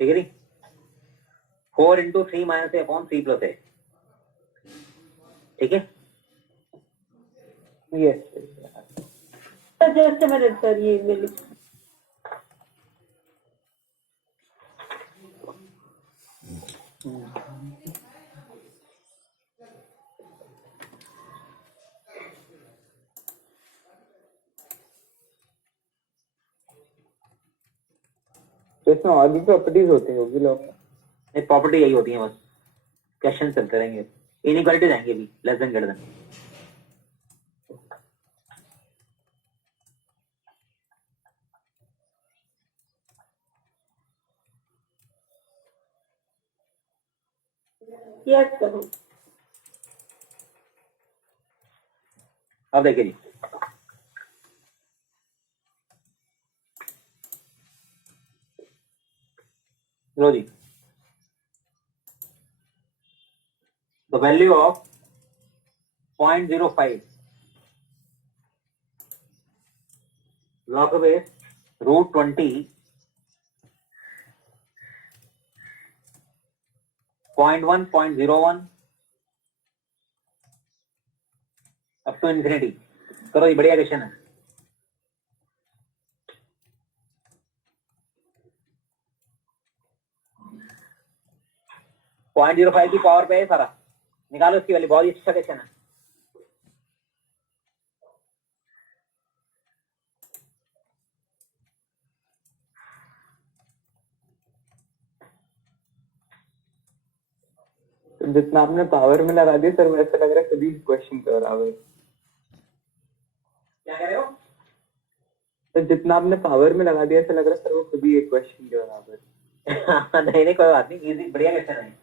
ठीक है जी, 4 into 3 minus a/3 plus a। ठीक है, yes sir. Just a minute sir, ये मेरे तो इसमें और भी प्रॉपर्टीज होती होगी log में। प्रॉपर्टी यही होती है बस। क्वेश्चन चलते रहेंगे, इनइक्वालिटी जाएंगे अभी, less than greater than. Yes sir. अब देखिए जी, लो जी, the value of 0.05 log base √20 0.1 0.01 up to infinity. करो ये बढ़िया क्वेश्चन है। पॉइंट 0.05 की पावर पे है सारा, निकालो इसकी वैल्यू। बहुत ही अच्छा क्वेश्चन है। तो जितना आपने पावर में लगा दिया सर, वो ऐसा लग रहा है कभी क्वेश्चन के बराबर। क्या कह रहे हो? तो जितना आपने पावर में लगा दिया ऐसा लग रहा है सर वो कभी एक क्वेश्चन के बराबर। नहीं नहीं, कोई बात नहीं, इजी बढ़िया क्वेश्चन है।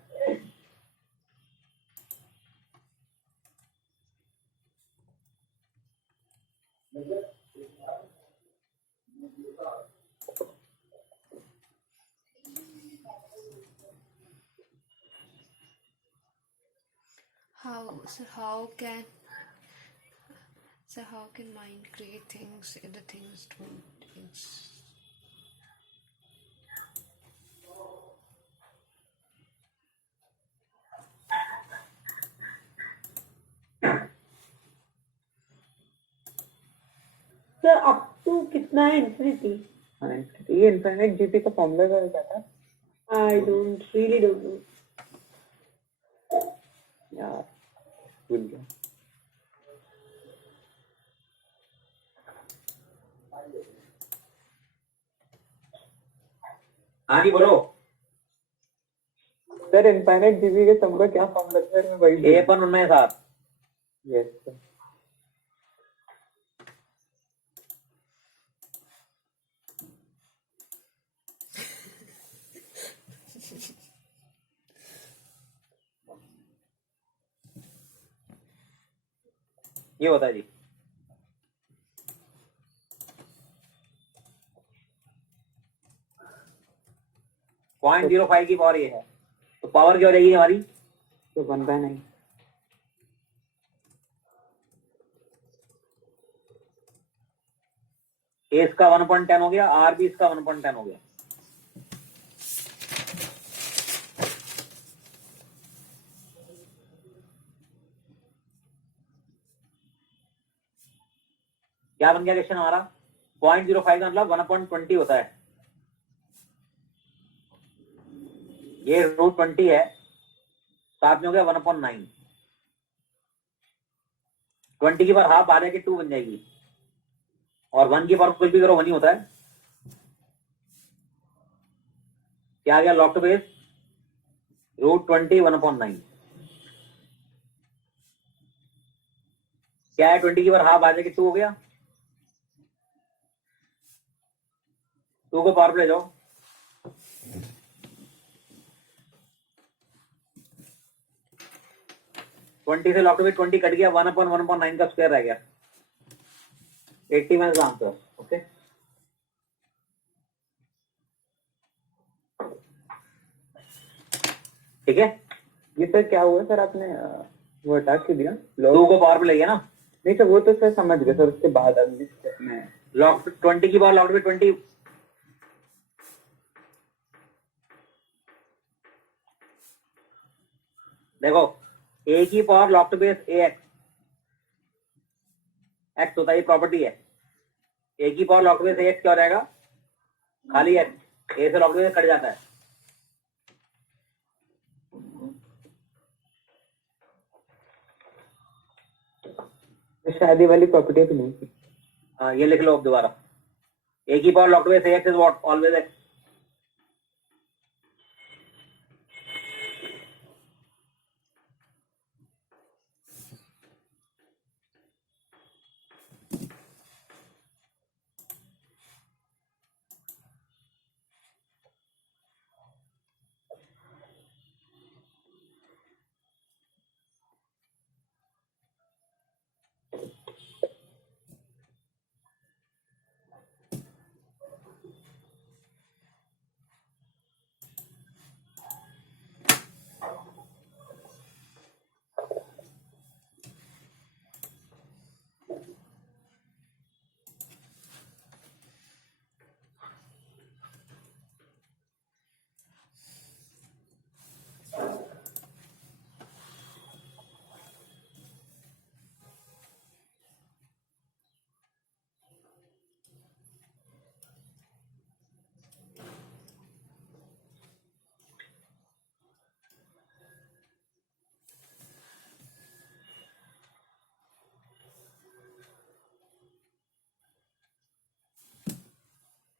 how can mind create things if the things don't exist? Sir up to कितना है इंफिनिटी? ये इनफाइनाइट जीपी का फॉर्मूला क्या था? आई डोंट नो यार भूल गया। हाँ जी बोलो। सर इनफाइनाइट जीपी के सम का क्या फॉर्मूला था? सर मैं वही ए अपन उनमें साथ। Yes sir. ये होता है जी। पॉइंट 0.05 की पावर ये है, तो पावर क्या हो जाएगी हमारी? तो 1/9। ए इसका 1/10 हो गया, आर भी इसका 1/10 हो गया। क्या बन गया क्वेश्चन हमारा? 0.05 का मतलब 1/20 होता है। ये √20 है, साथ में हो गया 1/9। 20 की पावर हाफ आ जाएगी 2 बन जाएगी, और 1 की पावर कुछ भी करो 1 ही होता है। क्या आ गया? Log to base √20 1/9। क्या है? 20 की पावर हाफ आ जाएगी 2 हो गया। 2 को पावर पे ले जाओ, ट्वेंटी से लॉग टू बेस 20 कट गया, 1/1/9 का स्क्वायर रह गया। 81 का आंसर। ओके, ठीक है। ये सर क्या हुआ सर? आपने वो हटा क्यों दिया? 2 को पावर पे ले गया ना। नहीं सर वो तो सर समझ गए सर, उसके बाद अगले स्टेप में लॉग 20 की पावर लॉग टू बेस 20। देखो ए की power log to base A x, x होता है, ये प्रॉपर्टी है। ए की power log to base A x क्या हो जाएगा? खाली एक्स, ए से लॉग टू बेस कट जाता है। शादी वाली प्रॉपर्टी भी नहीं थी। हाँ, ये लिख लो अब दोबारा। ए की power log to base A x is what? Always x.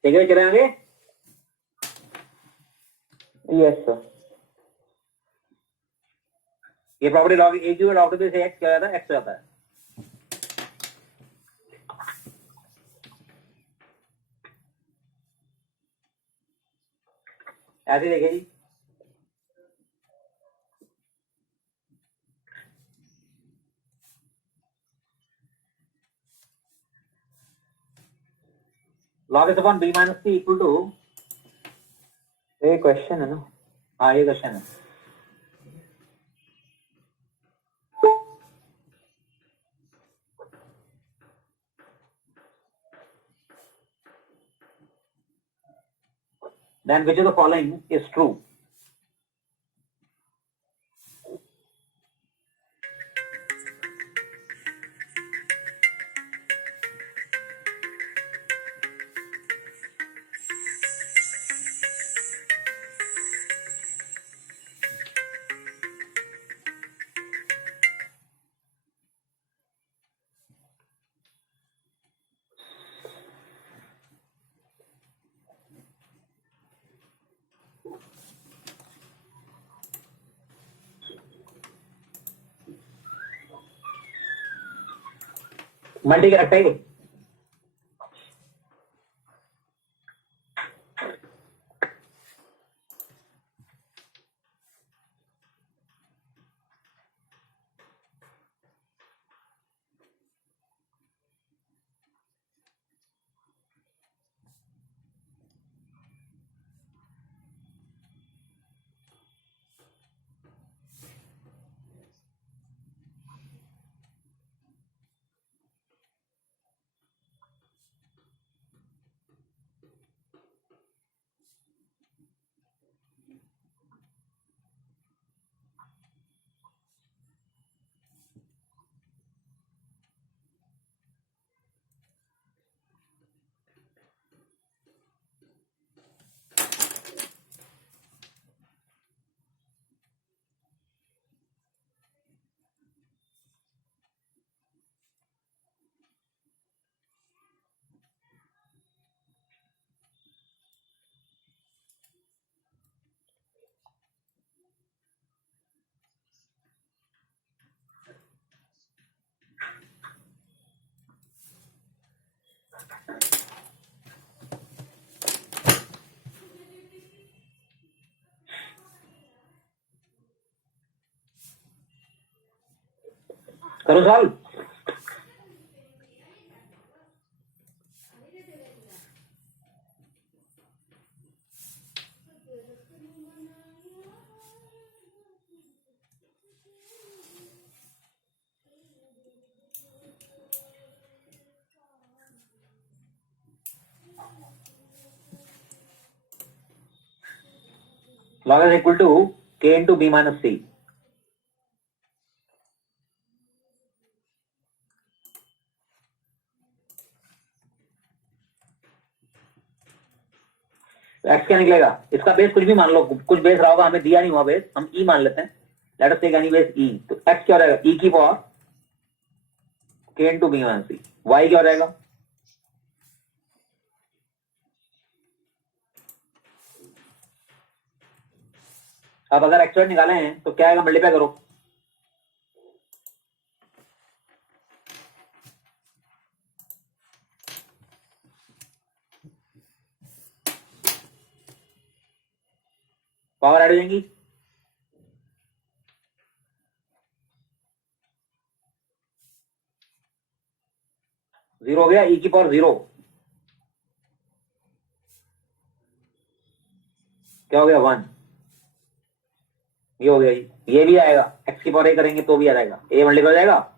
ठीक है, चले आगे। Yes sir. ये प्रॉपर्टी लॉग ए की लॉग टू बेस एक्स क्या जाता है? एक्स हो जाता है। ऐसे देखिए जी, log s upon b minus c equal to, ये क्वेश्चन है ना? हाँ ये क्वेश्चन है। then which of the following is true? Multi के रखते हैं करो solve log is equal to k into b minus c x क्या निकलेगा इसका बेस कुछ भी मान लो कुछ बेस रहा होगा हमें दिया नहीं हुआ बेस हम ई मान लेते हैं let us take any base e तो एक्स क्या रहेगा ई की पावर के into b minus c y क्या रहेगा अब अगर एक्स निकाले हैं तो क्या आएगा मल्टीप्लाई करो पावर ऐड हो जाएंगी जीरो हो गया ई की पावर जीरो क्या हो गया वन ये हो गया ये भी आएगा एक्स की पावर ए करेंगे तो भी आ जाएगा ए मल्टीप्लाई हो जाएगा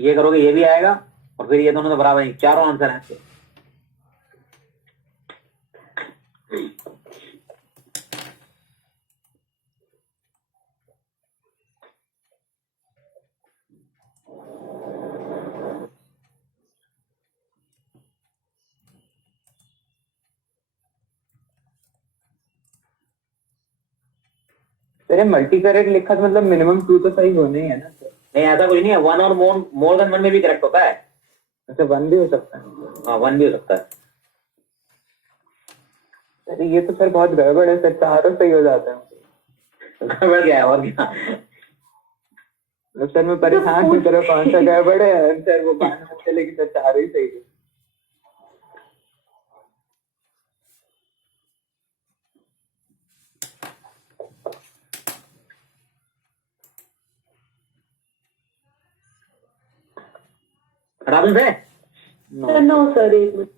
ये करोगे ये भी आएगा और फिर ये दोनों तो बराबर है चारों आंसर हैं इसके तेरे मल्टी करेक्ट लिखा तो मतलब मिनिमम 2 तो सही होने ही है ना सर नहीं ऐसा कुछ नहीं है वन और मोर देन वन में भी करेक्ट होता है अच्छा 1 भी हो सकता है हाँ वन भी हो सकता है अरे ये तो सर बहुत गड़बड़ है सर चारों सही हो जाते हैं गड़बड़ क्या है और क्या सर मैं परेशान हूँ तरह कौन सा गड़बड़ है सर वो मानना चले कि सर चारों ही सही है हटा दूं से नो सर एक मिनट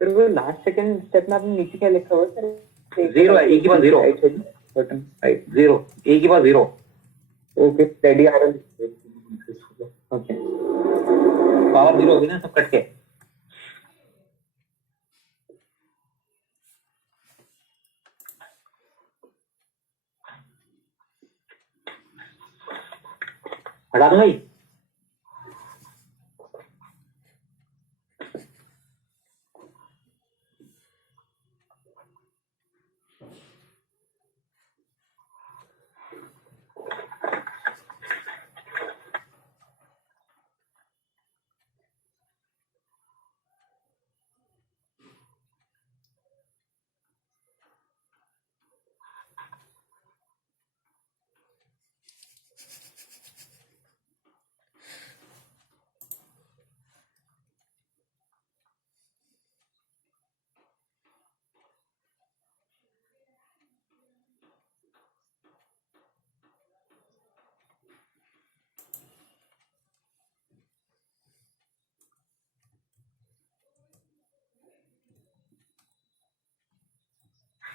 फिर वो लास्ट सेकंड स्टेप में आपने नीचे क्या लिखा हुआ है सर? जीरो है, ए की power zero, button right zero, a की power zero. Okay steady iron okay power zero होगी ना सब कट के। हटा दो भाई।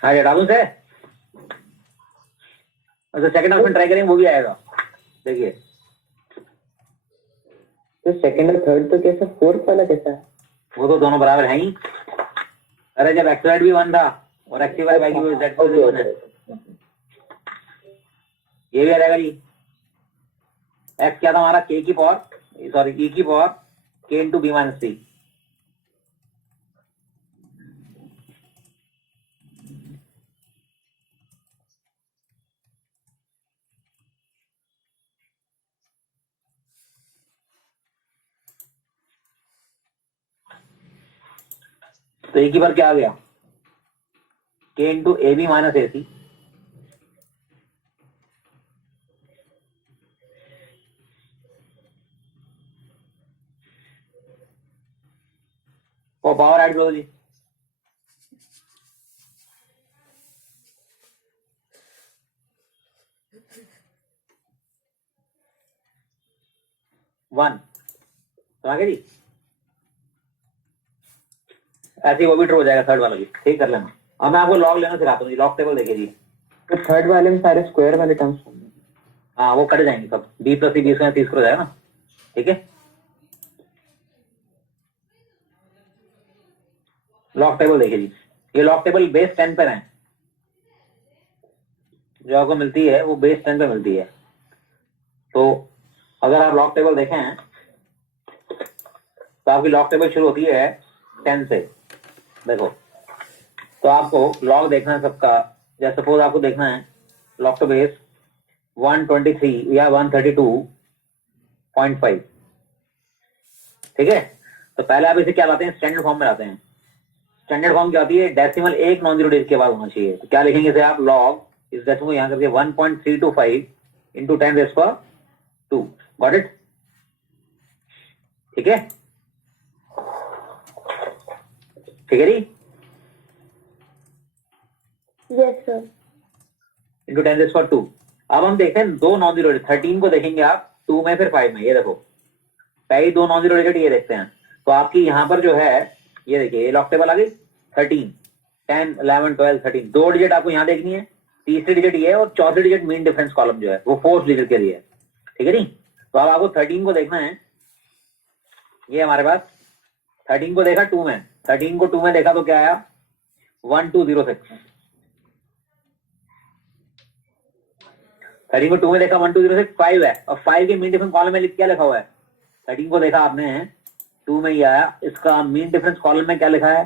हाँ हटा दूं से। अच्छा सेकंड ऑप्शन ट्राई करेंगे, वो भी आएगा देखिए। तो सेकंड और थर्ड तो कैसा, फोर्थ वाला कैसा है? वो तो दोनों बराबर हैं ही। अरे जब एक्स भी वन था और एक्स वाई वाई की जेड भी वन है, ये भी आ जाएगा जी। एक्स क्या था हमारा, के की पावर सॉरी ई की पावर के इंटू बी माइनस सी। तो ए की बार क्या आ गया, के इंटू ए बी माइनस ए सी। और पावर ऐड करो जी। वन समझ गए जी। ऐसे ही वो भी ट्रू हो जाएगा थर्ड वाला भी, ठीक कर लेना। अब मैं आपको लॉग लेना सिखाता हूँ जी। लॉग टेबल देखिए जी। तो थर्ड वाले में सारे स्क्वायर वाले टर्म्स होंगे। हाँ वो कट जाएंगे सब, b plus c b square 30 हो जाएगा ना, ठीक है। लॉग टेबल देखिए जी। ये लॉग टेबल बेस 10 पर है, जो आपको मिलती है वो बेस 10 पे मिलती है। तो अगर आप लॉग टेबल देखें तो आपकी लॉग टेबल शुरू होती है 10 से। देखो तो आपको लॉग देखना है सबका। जैसे सपोज आपको देखना है लॉग टू बेस 123 या 132.5, ठीक है। तो पहले आप इसे क्या लाते हैं, स्टैंडर्ड फॉर्म में लाते हैं। स्टैंडर्ड फॉर्म क्या होती है, डेसिमल एक नॉन जीरो डिजिट के बाद होना चाहिए। तो क्या लिखेंगे इसे आप, लॉग इस डेसिमल यहाँ करके 1.325 इंटू 10⁻²। गॉट इट, ठीक है। ठीक है जी, यस सर। इंटू 10⁻²। अब हम देखते हैं दो नॉन जीरो डिजिट। 13 को देखेंगे आप 2 में फिर 5 में। ये देखो पहले दो नॉन जीरो डिजिट ये देखते हैं। तो आपकी यहाँ पर जो है ये देखिए, ये लॉग टेबल आ गई 13, 10, 11, 12, 13। दो डिजिट आपको यहाँ देखनी है, तीसरी डिजिट ये है और चौथी डिजिट मीन डिफरेंस कॉलम जो है वो फोर्थ डिजिट के लिए है, ठीक है नी। तो अब आपको 13 को देखना है। ये हमारे पास 13 को देखा 2 में, 13 को 2 में देखा तो क्या आया 1206। 13 को 2 में देखा 1206, 5 है और 5 के मीन डिफरेंस कॉलम में क्या लिखा हुआ है। 13 को देखा आपने 2 में ही आया, इसका मीन डिफरेंस कॉलम में क्या लिखा है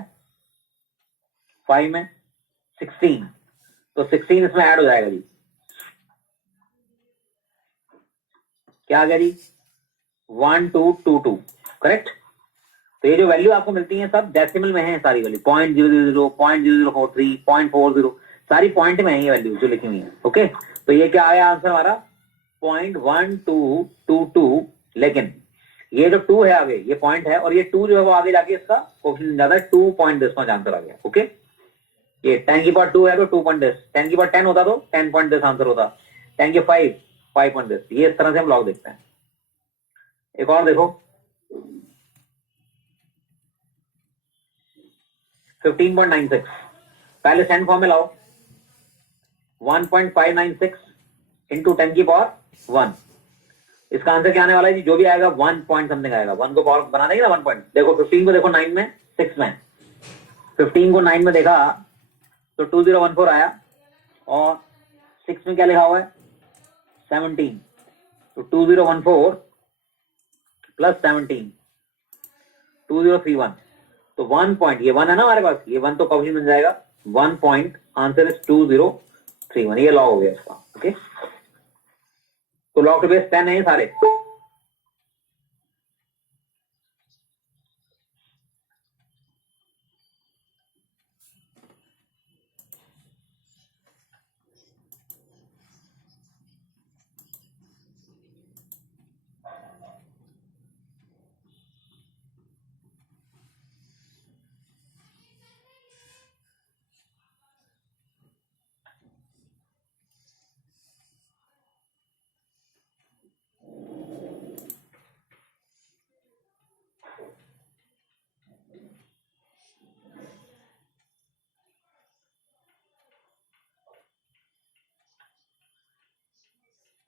5 में 16। तो 16 इसमें ऐड हो जाएगा जी। क्या आ गया जी 1222, करेक्ट। तो ये जो वैल्यू आपको मिलती है सब डेसिमल में है सारी वैल्यू, 0.000, 0.0043, 0.40 सारी पॉइंट में है ये वैल्यू जो लिखी हुई है। ओके तो ये क्या आया आंसर हमारा 0.1222। लेकिन ये जो 2 है आगे ये पॉइंट है और ये 2 जो है वो आगे जाके इसका कोएफिशिएंट ज्यादा है 2.10 आंसर आ गया। ओके ये 10 की पावर 2 है तो 2.10, 10 की पावर 10 होता तो 10.10 आंसर होता, 10 की 5.10। ये इस तरह से हम लॉग देखते हैं। एक और देखो 15.96 पहले सेंड फॉर्म में लाओ 1.596 इंटू 10 की पावर 1 इसका आंसर क्या आने वाला है जी जो भी आएगा 1 पॉइंट समथिंग आएगा 1 को पावर बना देंगे ना 1 पॉइंट देखो 15 को देखो 9 में 6 में 15 को 9 में देखा तो 2014 आया और 6 में क्या लिखा हुआ है 17 तो 2014 प्लस 17 2031 तो 1 पॉइंट ये 1 है ना हमारे पास ये 1 तो कॉफी बन जाएगा 1 पॉइंट आंसर इज 2031 ये लॉ हो गया इसका ओके तो लॉ के बेस 10 है ये सारे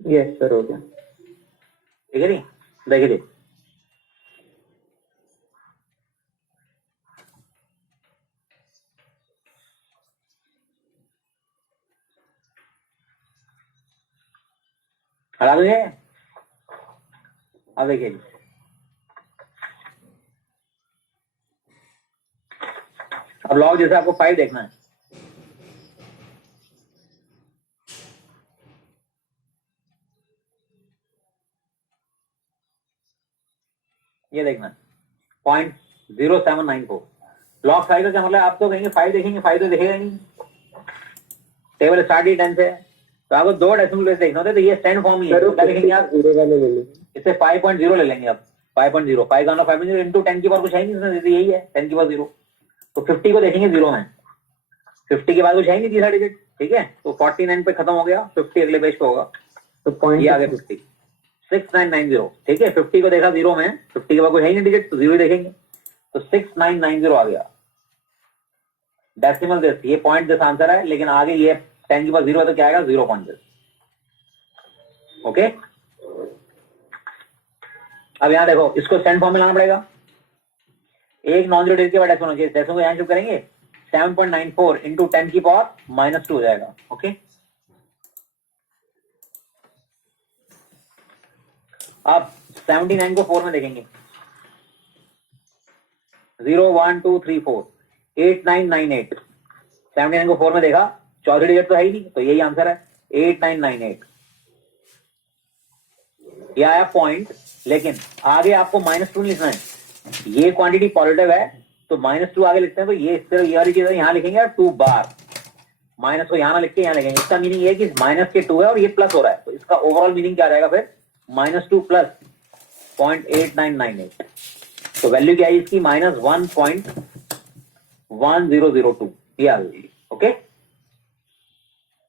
यस सर हो गया ठीक है नहीं देखिए हटा देंगे अब देखिए अब लॉग जैसे आपको 5 देखना है ये देखना 0.0794 लॉग 5 का क्या मतलब आप तो कहेंगे 5 देखेंगे 5 तो देखेगा नहीं टेबल स्टार्ट ही 10 से तो आपको 2 डेसिमल प्लेस देखना होता है तो ये स्टैंड फॉर्म ही है तो क्या लिखेंगे आप 0 वाले ले लीजिए इसे 5.0 ले लेंगे आप 5.0 5 का 5.0 इंटू 10 की पावर कुछ है नहीं इसमें यही है 10 की पावर 0 तो 50 को देखेंगे 0 में 50 के बाद कुछ है नहीं तीसरा डिजिट ठीक है तो 49 पे खत्म हो गया 50 अगले पेज पे होगा तो पॉइंट ये आ गया 50 6990 ठीक है 50 को देखा 0 में 50 के बाद कोई है ही नहीं डिजिट तो 0 ही देखेंगे तो 6990 आ गया डेसिमल दिस ये पॉइंट दिस आंसर है लेकिन आगे ये 10 के बाद 0 है तो क्या आएगा 0 पॉइंट दिस ओके अब यहां देखो इसको स्टैंड फॉर्म में लाना पड़ेगा एक नॉन जीरो डिजिट के बाद डेसिमल डेसिमल को यहां शिफ्ट करेंगे 7.94 इंटू 10 की पावर -2 हो जाएगा ओके अब 79 को 4 में देखेंगे 0 1 2 3 4 8998 79 को 4 में देखा चौथी डिजिट तो है ही नहीं तो यही आंसर है 8998 ये आया पॉइंट लेकिन आगे आपको -2 लिखना है ये क्वांटिटी पॉजिटिव है तो -2 आगे लिखते हैं तो ये सिर्फ ये वाली चीज यहां लिखेंगे 2 बार माइनस को यहां ना लिख के यहां लिखेंगे इसका मीनिंग ये कि माइनस के 2 है और ये प्लस हो रहा है तो इसका ओवरऑल मीनिंग क्या रहेगा फिर -2 प्लस 0.8998 तो वैल्यू क्या है इसकी -1.1002 ये आ गई ओके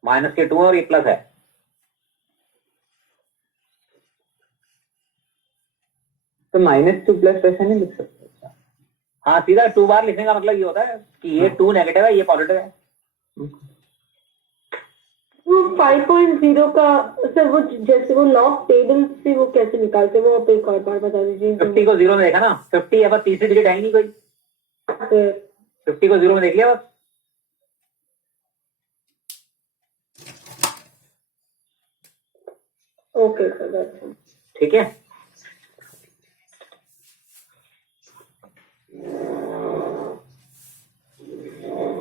माइनस के 2 और ये प्लस है तो -2 प्लस ऐसे नहीं लिख सकते हाँ सीधा 2 बार लिखने का मतलब ये होता है कि ये 2 नेगेटिव है ये पॉजिटिव है वो 5.0 का सर वो जैसे वो लॉग टेबल से वो कैसे निकालते वो आप एक और बार बता दीजिए 50 को 0 में देखा ना 50 है पर तीसरी डिजिट है ही नहीं कोई 50 को 0 में देख लिया बस ओके सर ठीक है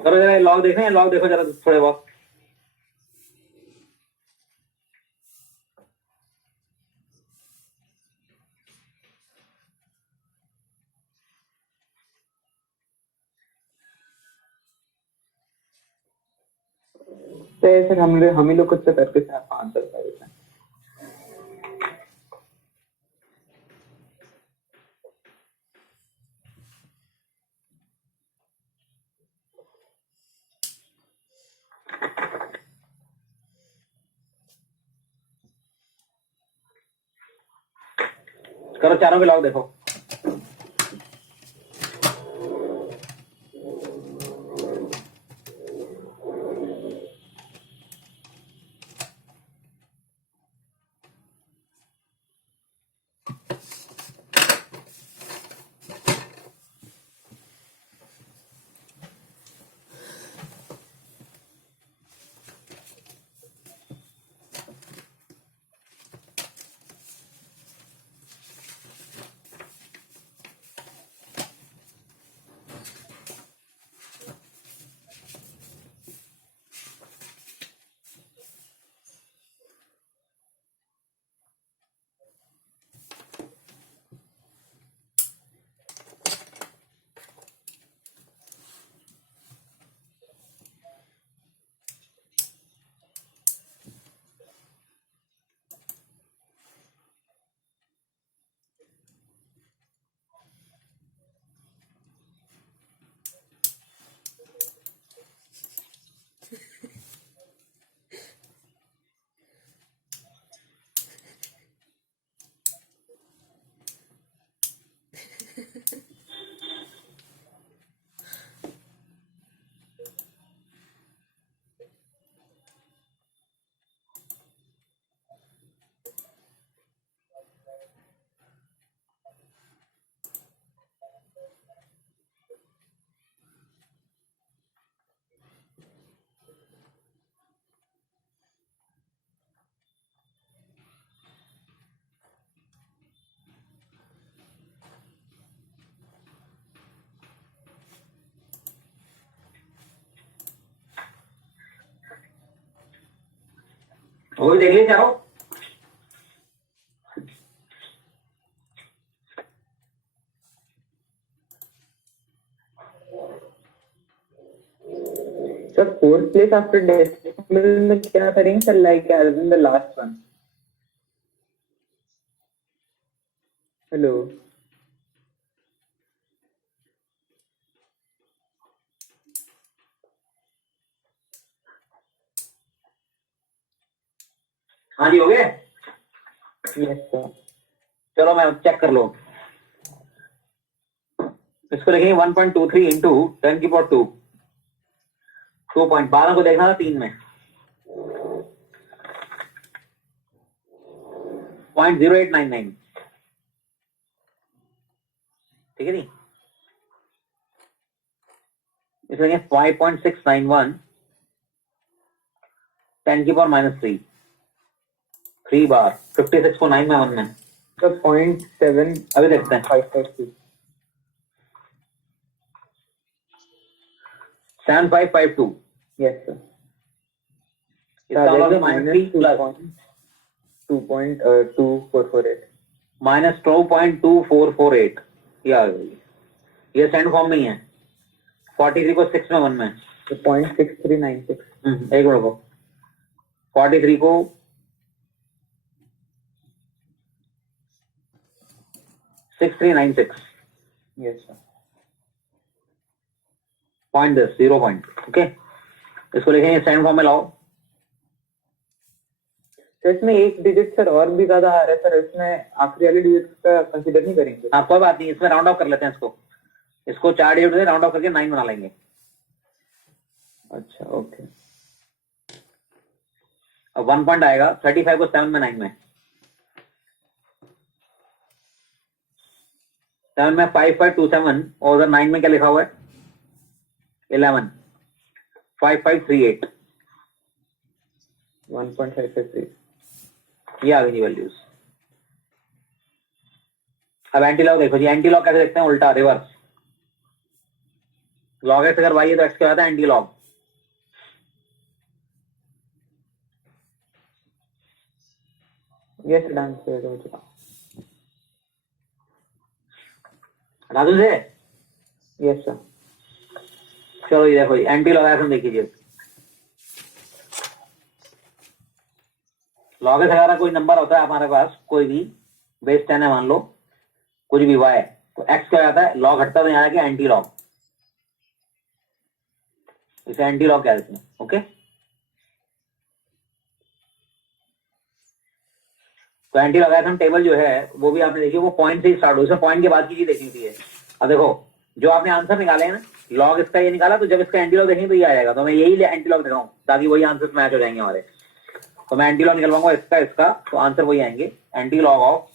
करो जरा लॉग देखना है लॉग देखो जरा थोड़े बहुत तो ऐसे हम ही लोग खुद से करके आंसर कर देते हैं करो चारों के लॉग देखो वो भी देख लीजिए चारों। Sir 4th place after decimal में क्या करेंगे sir, like as in the last one? Hello हाँ जी हो गए। Yes sir. चलो मैं चेक कर लो। इसको लिखेंगे 1.23 इंटू 10 की पावर 2, 2.12 को देखना था 3 में 0.0899, ठीक है जी। इसमें 5.691 10 की पावर -3, 3 बार 56 को 9 में 1 में सर 0.7 अभी देखते हैं। 552 7552। Yes sir. इसका मतलब है -3 प्लस 2.2448 -2.2448। ये सेंड फॉर्म में ही है। 43 को 6 में 1 में 0.6396 एक मिनट को 43 को 6396 yes sir. Point 0 point. Okay इसको लिखेंगे सेंड फॉर्म में लाओ। सर इसमें एक डिजिट सर और भी ज्यादा आ रहा है सर, इसमें आखिरी वाली डिजिट का कंसीडर नहीं करेंगे? हाँ कोई बात नहीं, इसमें राउंड ऑफ कर लेते हैं। इसको 4 डिजिट से राउंड ऑफ करके 9 बना लेंगे। अच्छा ओके। अब 1 पॉइंट आएगा 35 को 7 में 9 में 7 में 5527 और उधर 9 में क्या लिखा हुआ है 11 5538 1.553 ये आ गई वैल्यूज। अब एंटी लॉग देखो जी। एंटी लॉग कैसे देखते हैं? उल्टा रिवर्स। लॉग एक्स अगर वाई है तो एक्स क्या होता है एंटी लॉग। यस डांस कर दो जी। हटा दूं से? Yes sir. चलो ये देखो जी एंटी लॉग एक्स देख लीजिए। लॉग एक्स अगर कोई नंबर होता है हमारे पास, कोई भी बेस 10 है मान लो, कुछ भी वाई, तो एक्स क्या जाता है लॉग हटता तो यहाँ आके एंटी लॉग, इसे एंटी लॉग कह देते हैं। ओके तो एंटी लॉग हम टेबल जो है वो भी आपने देखिए वो पॉइंट से ही स्टार्ट हो, इसमें पॉइंट के बाद की चीज देखनी चाहिए। अब देखो जो आपने आंसर निकाले हैं ना, लॉग इसका ये निकाला, तो जब इसका एंटी लॉग देखेंगे तो ये आ जाएगा। तो मैं यही एंटी लॉग दिखाऊं ताकि वही आंसर मैच हो जाएंगे हमारे। तो मैं एंटी लॉग निकलवाऊंगा इसका तो आंसर वही आएंगे। Anti log of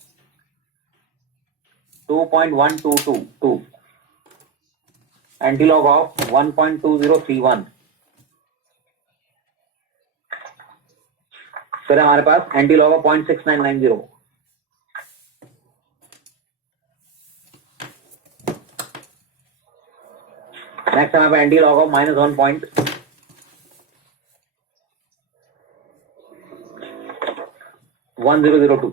2.1222, anti log of 1.2031, फिर हमारे पास एंटी लॉग ऑफ 0.6990। नेक्स्ट हमारे पास एंटी लॉग ऑफ -1.1002।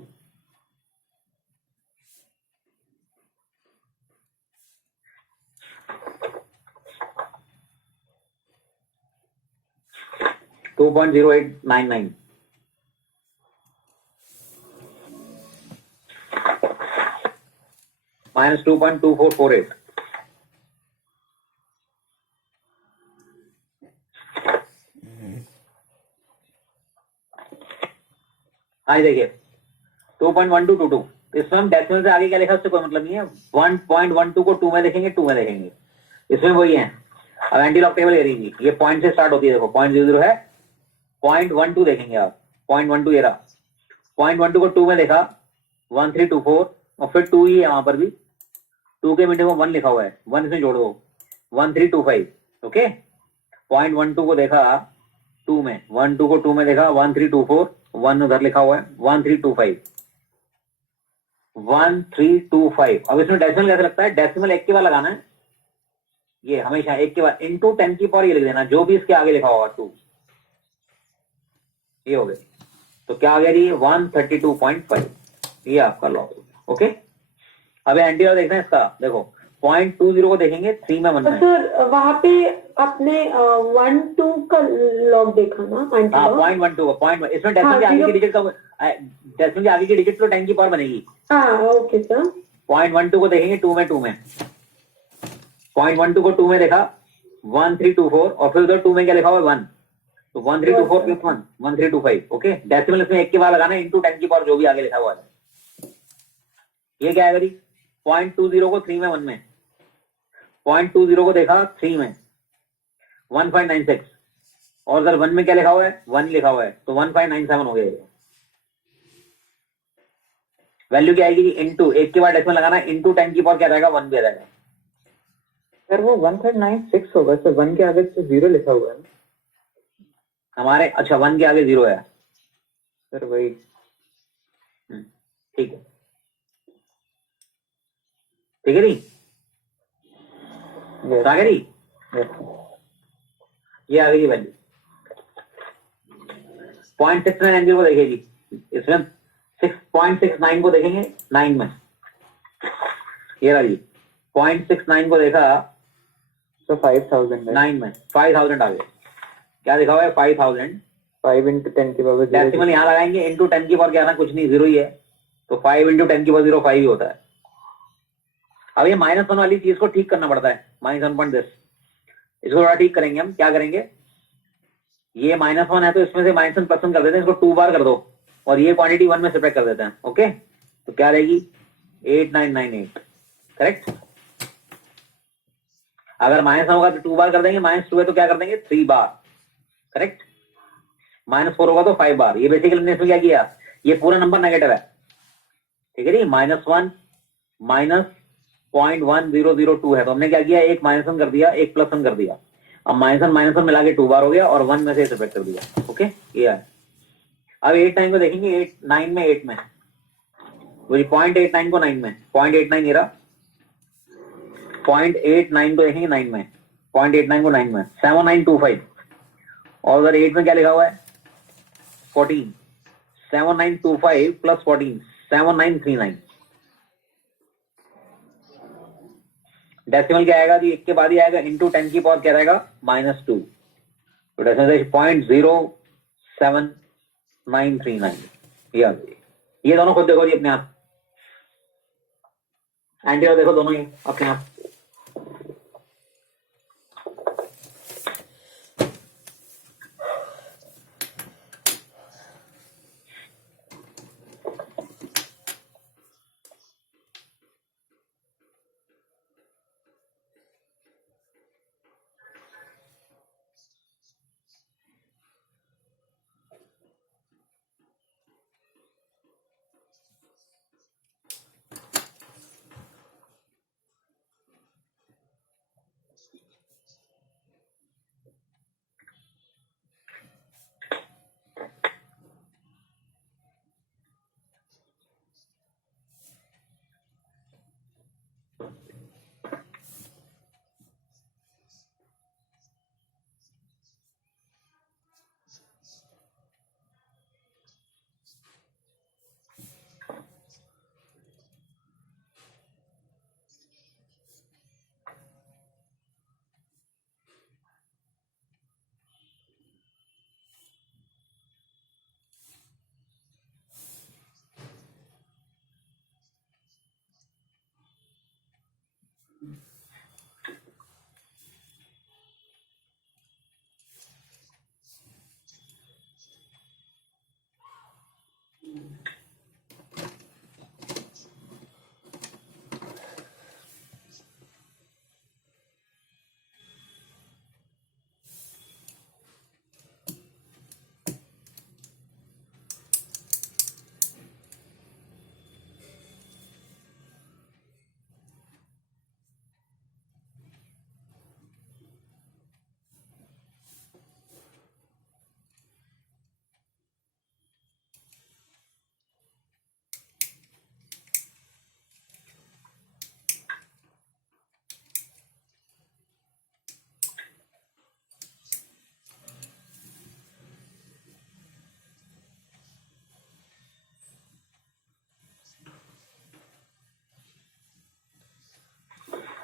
$2.0899 -2.2448 हाँ देखिए 2.1222। इसमें हम डेसिमल से आगे क्या लिखा उससे कोई मतलब नहीं है। 1.12 को 2 में देखेंगे 2 में देखेंगे, इसमें वही है। अब एंटी लॉग टेबल ले रही ये पॉइंट से स्टार्ट होती है। देखो 0.00 है, 0.12 देखेंगे आप, 0.12 ये रहा। 0.12 को 2 में देखा 1324 और फिर 2 ही है वहां पर भी, 2 के मिनट में 1 लिखा हुआ है, 1 इसमें जोड़ दो 1325। ओके 0.12 को देखा 2 में, 12 को 2 में देखा 1324, 1 उधर लिखा हुआ है 1325 1325। अब इसमें डेसिमल कैसे लगता है? डेसिमल 1 के बाद लगाना है, ये हमेशा 1 के बाद इंटू 10 की पावर ये लिख देना जो भी इसके आगे लिखा होगा 2। ये हो गया तो क्या आ गया जी 132.5, ये आपका लॉस। ओके, अब एंटीरियर देखना है इसका, देखो 0.20 को देखेंगे 3 में 1 तो में। सर वहाँ पे आपने 1-2 का लॉग देखा ना हाँ एंटीरियर? 0.12 का पॉइंट, इसमें डेसिमल के आगे की डिजिट का, डेसिमल के आगे की डिजिट तो 10 की पावर बनेगी। हाँ ओके सर। 0.12 को देखेंगे 2 में 0.12 को 2 में देखा 1324, और फिर उधर 2 में क्या लिखा हुआ है 1, तो 1324 प्लस 1 1325। ओके, डेसिमल इसमें 1 के बाद लगाना इंटू 10 की पावर जो भी आगे लिखा हुआ है। ये क्या है जी 0.20 को 3 में 1 में, 0.20 को देखा 3 में 1.96, और उधर 1 में क्या लिखा हुआ है 1 लिखा हुआ है, तो 1.97 हो गया ये। वैल्यू क्या आएगी इंटू 1 के बाद डेसिमल लगाना, इंटू 10 की पावर क्या रहेगा 1 भी आ जाएगा। सर वो 1.96 होगा सर, 1 के आगे तो 0 लिखा हुआ है ना हमारे, अच्छा 1 के आगे 0 है सर, वही। ठीक है, ठीक है जी, Yes, आ गया जी, yes. ये आ गई वैल्यू। 0.69 एंगल को देखिए जी, इसमें 6.69 को देखेंगे 9 में, ये रहा जी 0.69 को देखा So 5,000 है। 9 में 5000 आ गए, क्या लिखा हुआ है 5000, 5 into 10 की पावर 0। डेसिमल यहाँ लगाएंगे इंटू 10 की पावर क्या ना, कुछ नहीं 0 ही है, तो 5 into 10 की पावर 0 5 ही होता है। अब ये -1 वाली चीज को ठीक करना पड़ता है, -1.10, इसको थोड़ा ठीक करेंगे हम। क्या करेंगे, ये -1 है तो इसमें से -1 प्लस 1 कर देते हैं, इसको 2 बार कर दो, और ये क्वांटिटी 1 में सब्ट्रैक्ट कर देते हैं। ओके, तो क्या रहेगी 8998, करेक्ट। अगर -1 होगा तो 2 बार कर देंगे, -2 है तो क्या कर देंगे 3 बार, करेक्ट। -4 होगा तो 5 बार। ये बेसिकली हमने इसमें क्या किया, ये पूरा नंबर नेगेटिव है, ठीक है जी, -1 -0.1002 है, तो हमने क्या किया, एक -1 कर दिया, एक +1 कर दिया, अब -1 मिला के 2 बार हो गया, और 1 में से सब्ट्रैक्ट कर दिया। ओके, ये है। अब 8 9 को देखेंगे, 9 में 8 में, वही 0.89 को 9 में, 0.89 ये रहा, 0.89 को देखेंगे 9 में, 0.89 को 9 में 7925, और उधर 8 में क्या लिखा हुआ है 14, 7925 प्लस 14 7939। डेसिमल क्या आएगा जी, 1 के बाद ही आएगा, इंटू 10 की पावर क्या रहेगा -2, तो डेसिमल 0.07939। ये दोनों खुद देखो जी अपने आप, एंटीरियर देखो दोनों ही अपने आप।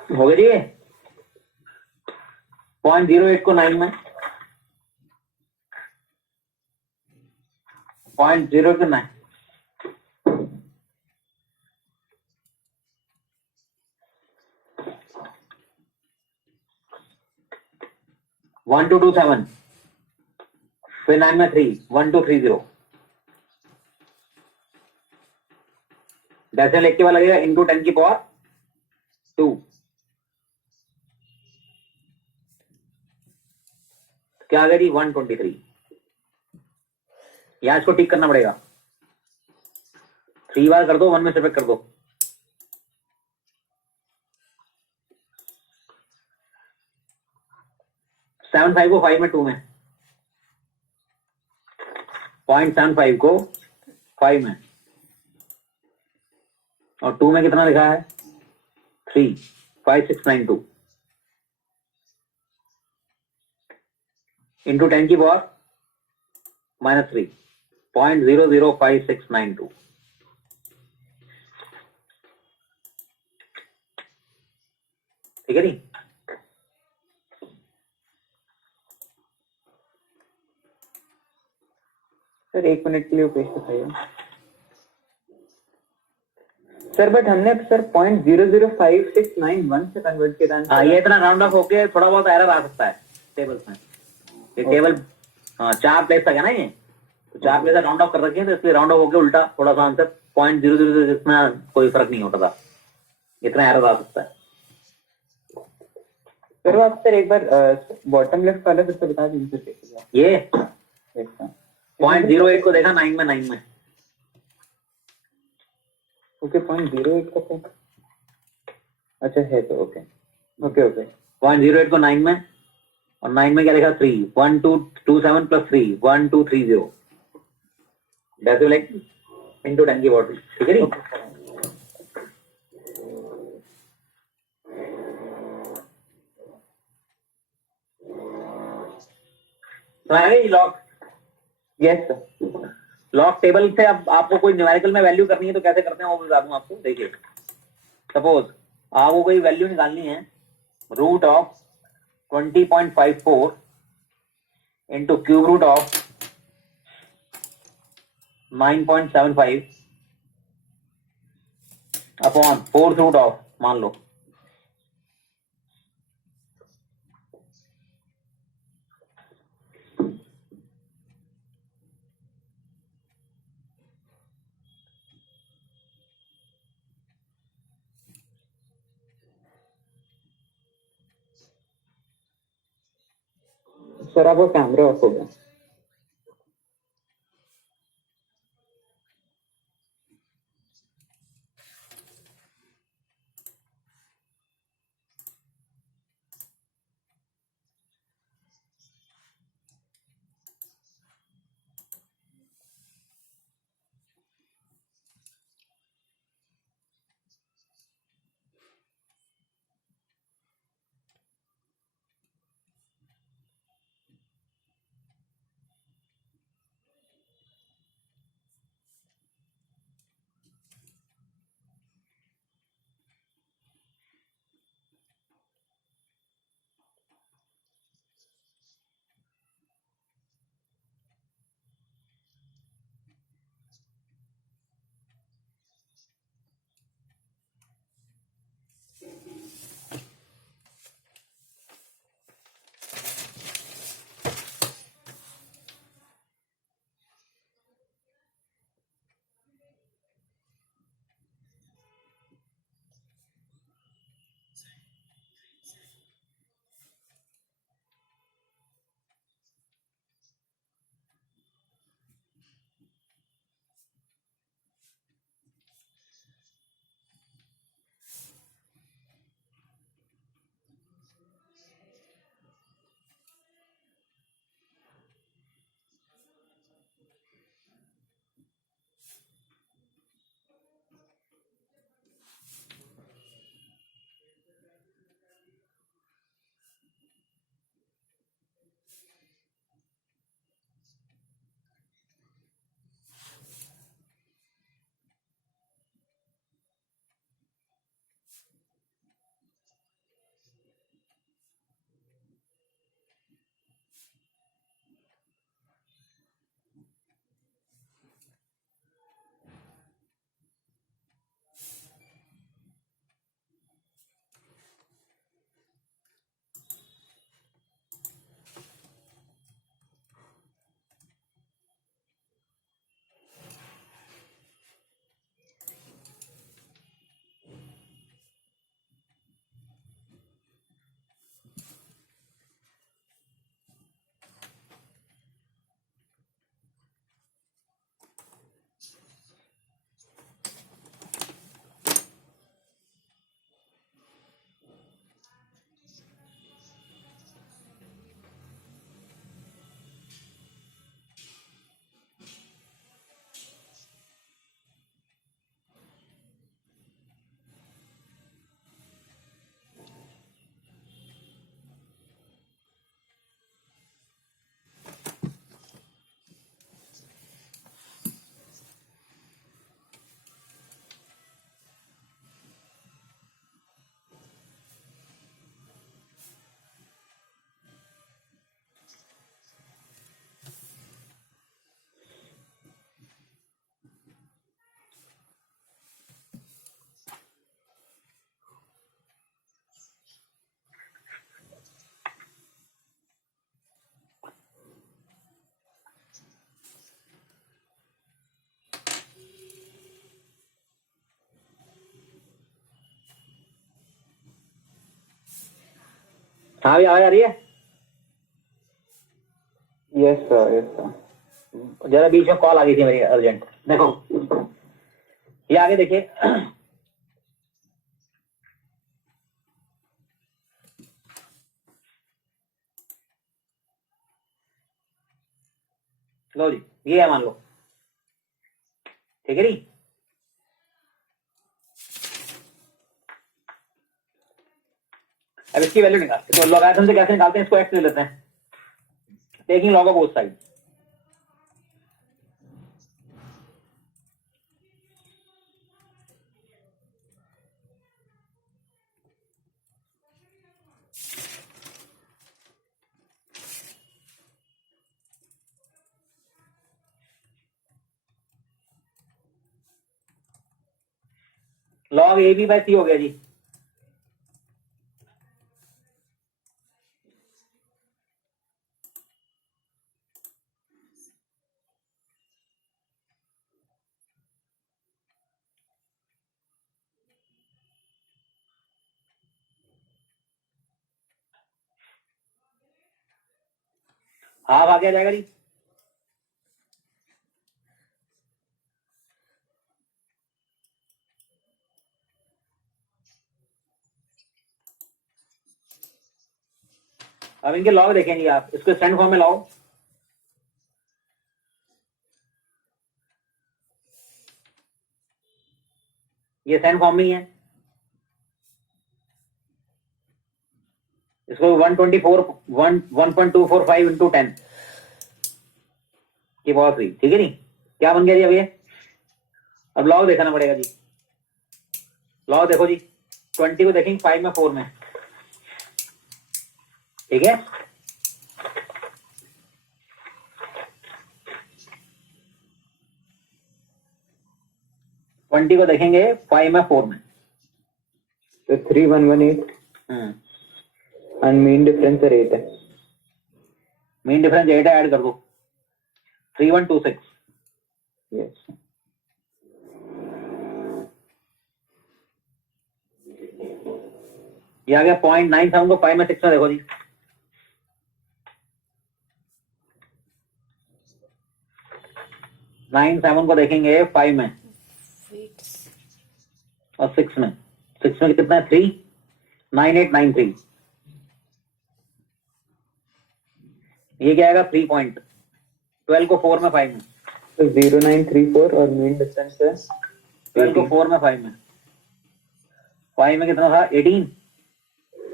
हो गया जी। 0.08 को 9 में 0.0 to 9 1227 फिर 9 में 3 1230 डेसिमल एक के बाद लगेगा इंटू 10 की पावर 2 क्या आ गया जी 123। यहां इसको ठीक करना पड़ेगा 3 बार कर दो 1 में सब्ट्रैक्ट कर दो 75 को 5 में 2 में 0.75 को 5 में और 2 में कितना लिखा है 3 5692 इंटू 10 की पावर -3 0.005692 ठीक है जी। सर 1 मिनट के लिए पेश दिखाइए सर। बट हमने सर 0.005691 से कन्वर्ट किया था। ये इतना राउंड ऑफ होके थोड़ा बहुत एरर आ सकता है टेबल्स में। ये टेबल 4 प्लेस तक है ना, ये तो 4 प्लेस राउंड ऑफ कर रखे हैं तो इसलिए राउंड ऑफ होके उल्टा थोड़ा सा आंसर 0.00 जितना कोई फर्क नहीं होता था, इतना एरर आ सकता है। सर आप सर एक बार बॉटम लेफ्ट वाला फिर से बता दीजिए। ये 0.08 को देखा 9 में 9 में ओके 0.08 का सर अच्छा है तो ओके ओके ओके 0.08 को 9 में और 9 में क्या लिखा 3 1227 प्लस 3 1230 डेसिमल एक इंटू 10 की पावर 2 ठीक है जी। Log yes sir. Log table से अब आपको कोई न्यूमेरिकल में वैल्यू करनी है तो कैसे करते हैं वो बता दूं आपको। देखिए सपोज आपको कोई वैल्यू निकालनी है root of 20.54 into cube root of 9.75 upon 4th root of मान लो सर आपका कैमरा ऑफ हो गया। हाँ भी आवाज आ रही है? Yes sir, yes sir. जरा बीच में कॉल आ गई थी मेरी अर्जेंट। देखो ये आगे देखिए, लो जी, ये है मान लो, ठीक है नी। अब इसकी वैल्यू निकाल, तो लॉगरिथम से कैसे निकालते हैं, इसको एक्स ले लेते हैं, taking log of both side. Log a b by c हो गया जी। हाफ आ गया जाएगा जी। अब इनके लॉग देखेंगे आप, इसको स्टैंड फॉर्म में लाओ। ये स्टैंड फॉर्म में ही है, इसको 1.245 इंटू 10 की पावर 3, ठीक है नी। क्या बन गया जी अब ये? अब लॉग देखना पड़ेगा जी। लॉग देखो जी, 20 को देखेंगे 5 में 4 में, ठीक है। ट्वेंटी को देखेंगे 5 में 4 में, तो 3118 एंड मीन डिफरेंस 8 है। मीन डिफरेंस 8 है, ऐड कर दो 3126। यस ये आ गया 0.97 को 5 में 6 में देखो जी। नाइन 7 को देखेंगे 5 में Wait. और 6 में। 6 में कितना है? 3, 9893। ये क्या आएगा? 3 पॉइंट। 12 को 4 में 5 में, तो 0934 और मीन डिफरेंस है 12 को 4 में 5 में, 5 में कितना था? 18।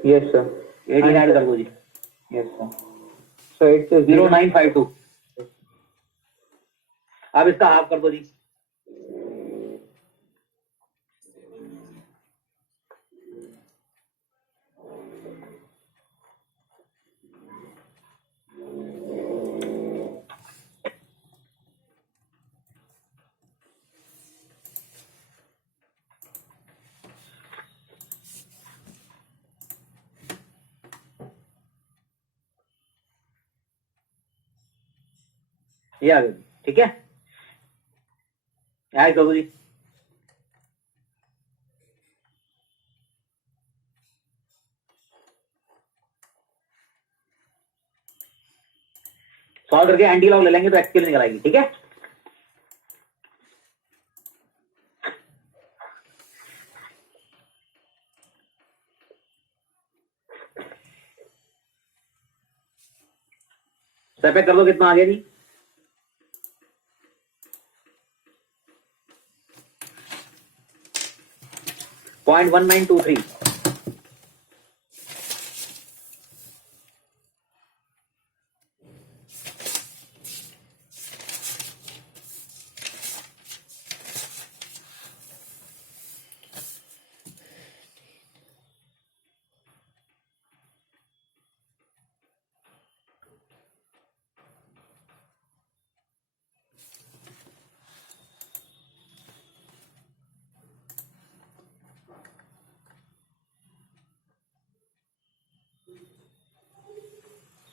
यस सर, 18 ऐड कर दो जी। Yes sir. So it's 0952। अब इसका हाफ कर दो जी। ये आ गया, ठीक है। ऐड कर दो जी। सॉल्व करके एंटी लॉग ले लेंगे तो एक्स के लिए निकल आएगी, ठीक है। सेपेक कर दो, कितना आ गया जी? 0.1923।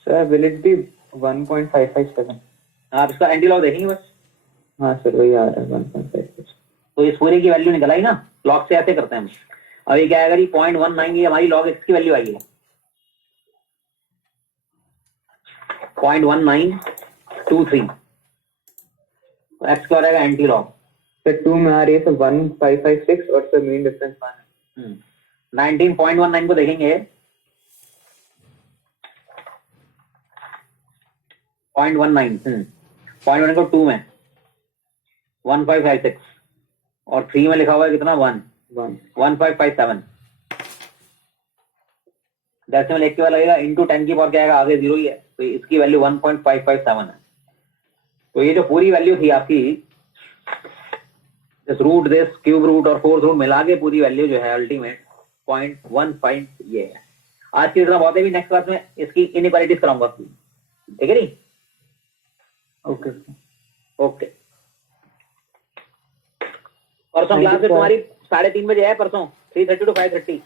Sir will it be 1.557? आप इसका एंटी लॉग देखेंगे बस। हाँ सर, वही आ रहा है 1.557। तो इस पूरे की वैल्यू निकल आई ना, लॉग से ऐसे करते हैं हम। अब ये क्या आएगा जी? 0.19, ये हमारी लॉग एक्स की वैल्यू आई है। 0.1923 एक्स क्या हो जाएगा एंटी लॉग सर 2 में आ रही है सर 1556 और सर मेन डिफरेंस 1 है। 19.19 को देखेंगे 0.19 0.1 को 2 में 1556 और 3 में लिखा हुआ है कितना 1557 डेसिमल एक के बाद लगेगा इंटू 10 की पावर क्या आएगा आगे 0 ही है तो इसकी वैल्यू 1.557 है। तो ये जो पूरी वैल्यू थी आपकी इस रूट दिस क्यूब रूट और फोर्थ रूट मिला के पूरी वैल्यू जो है अल्टीमेट 0.15 ये है। आज की इतना बहुत है भी नेक्स्ट क्लास में इसकी इनइक्वालिटीज कराऊंगा ठीक है नी ओके ओके। परसों क्लास में तुम्हारी 3:30 बजे है परसों 3:30 to 5:30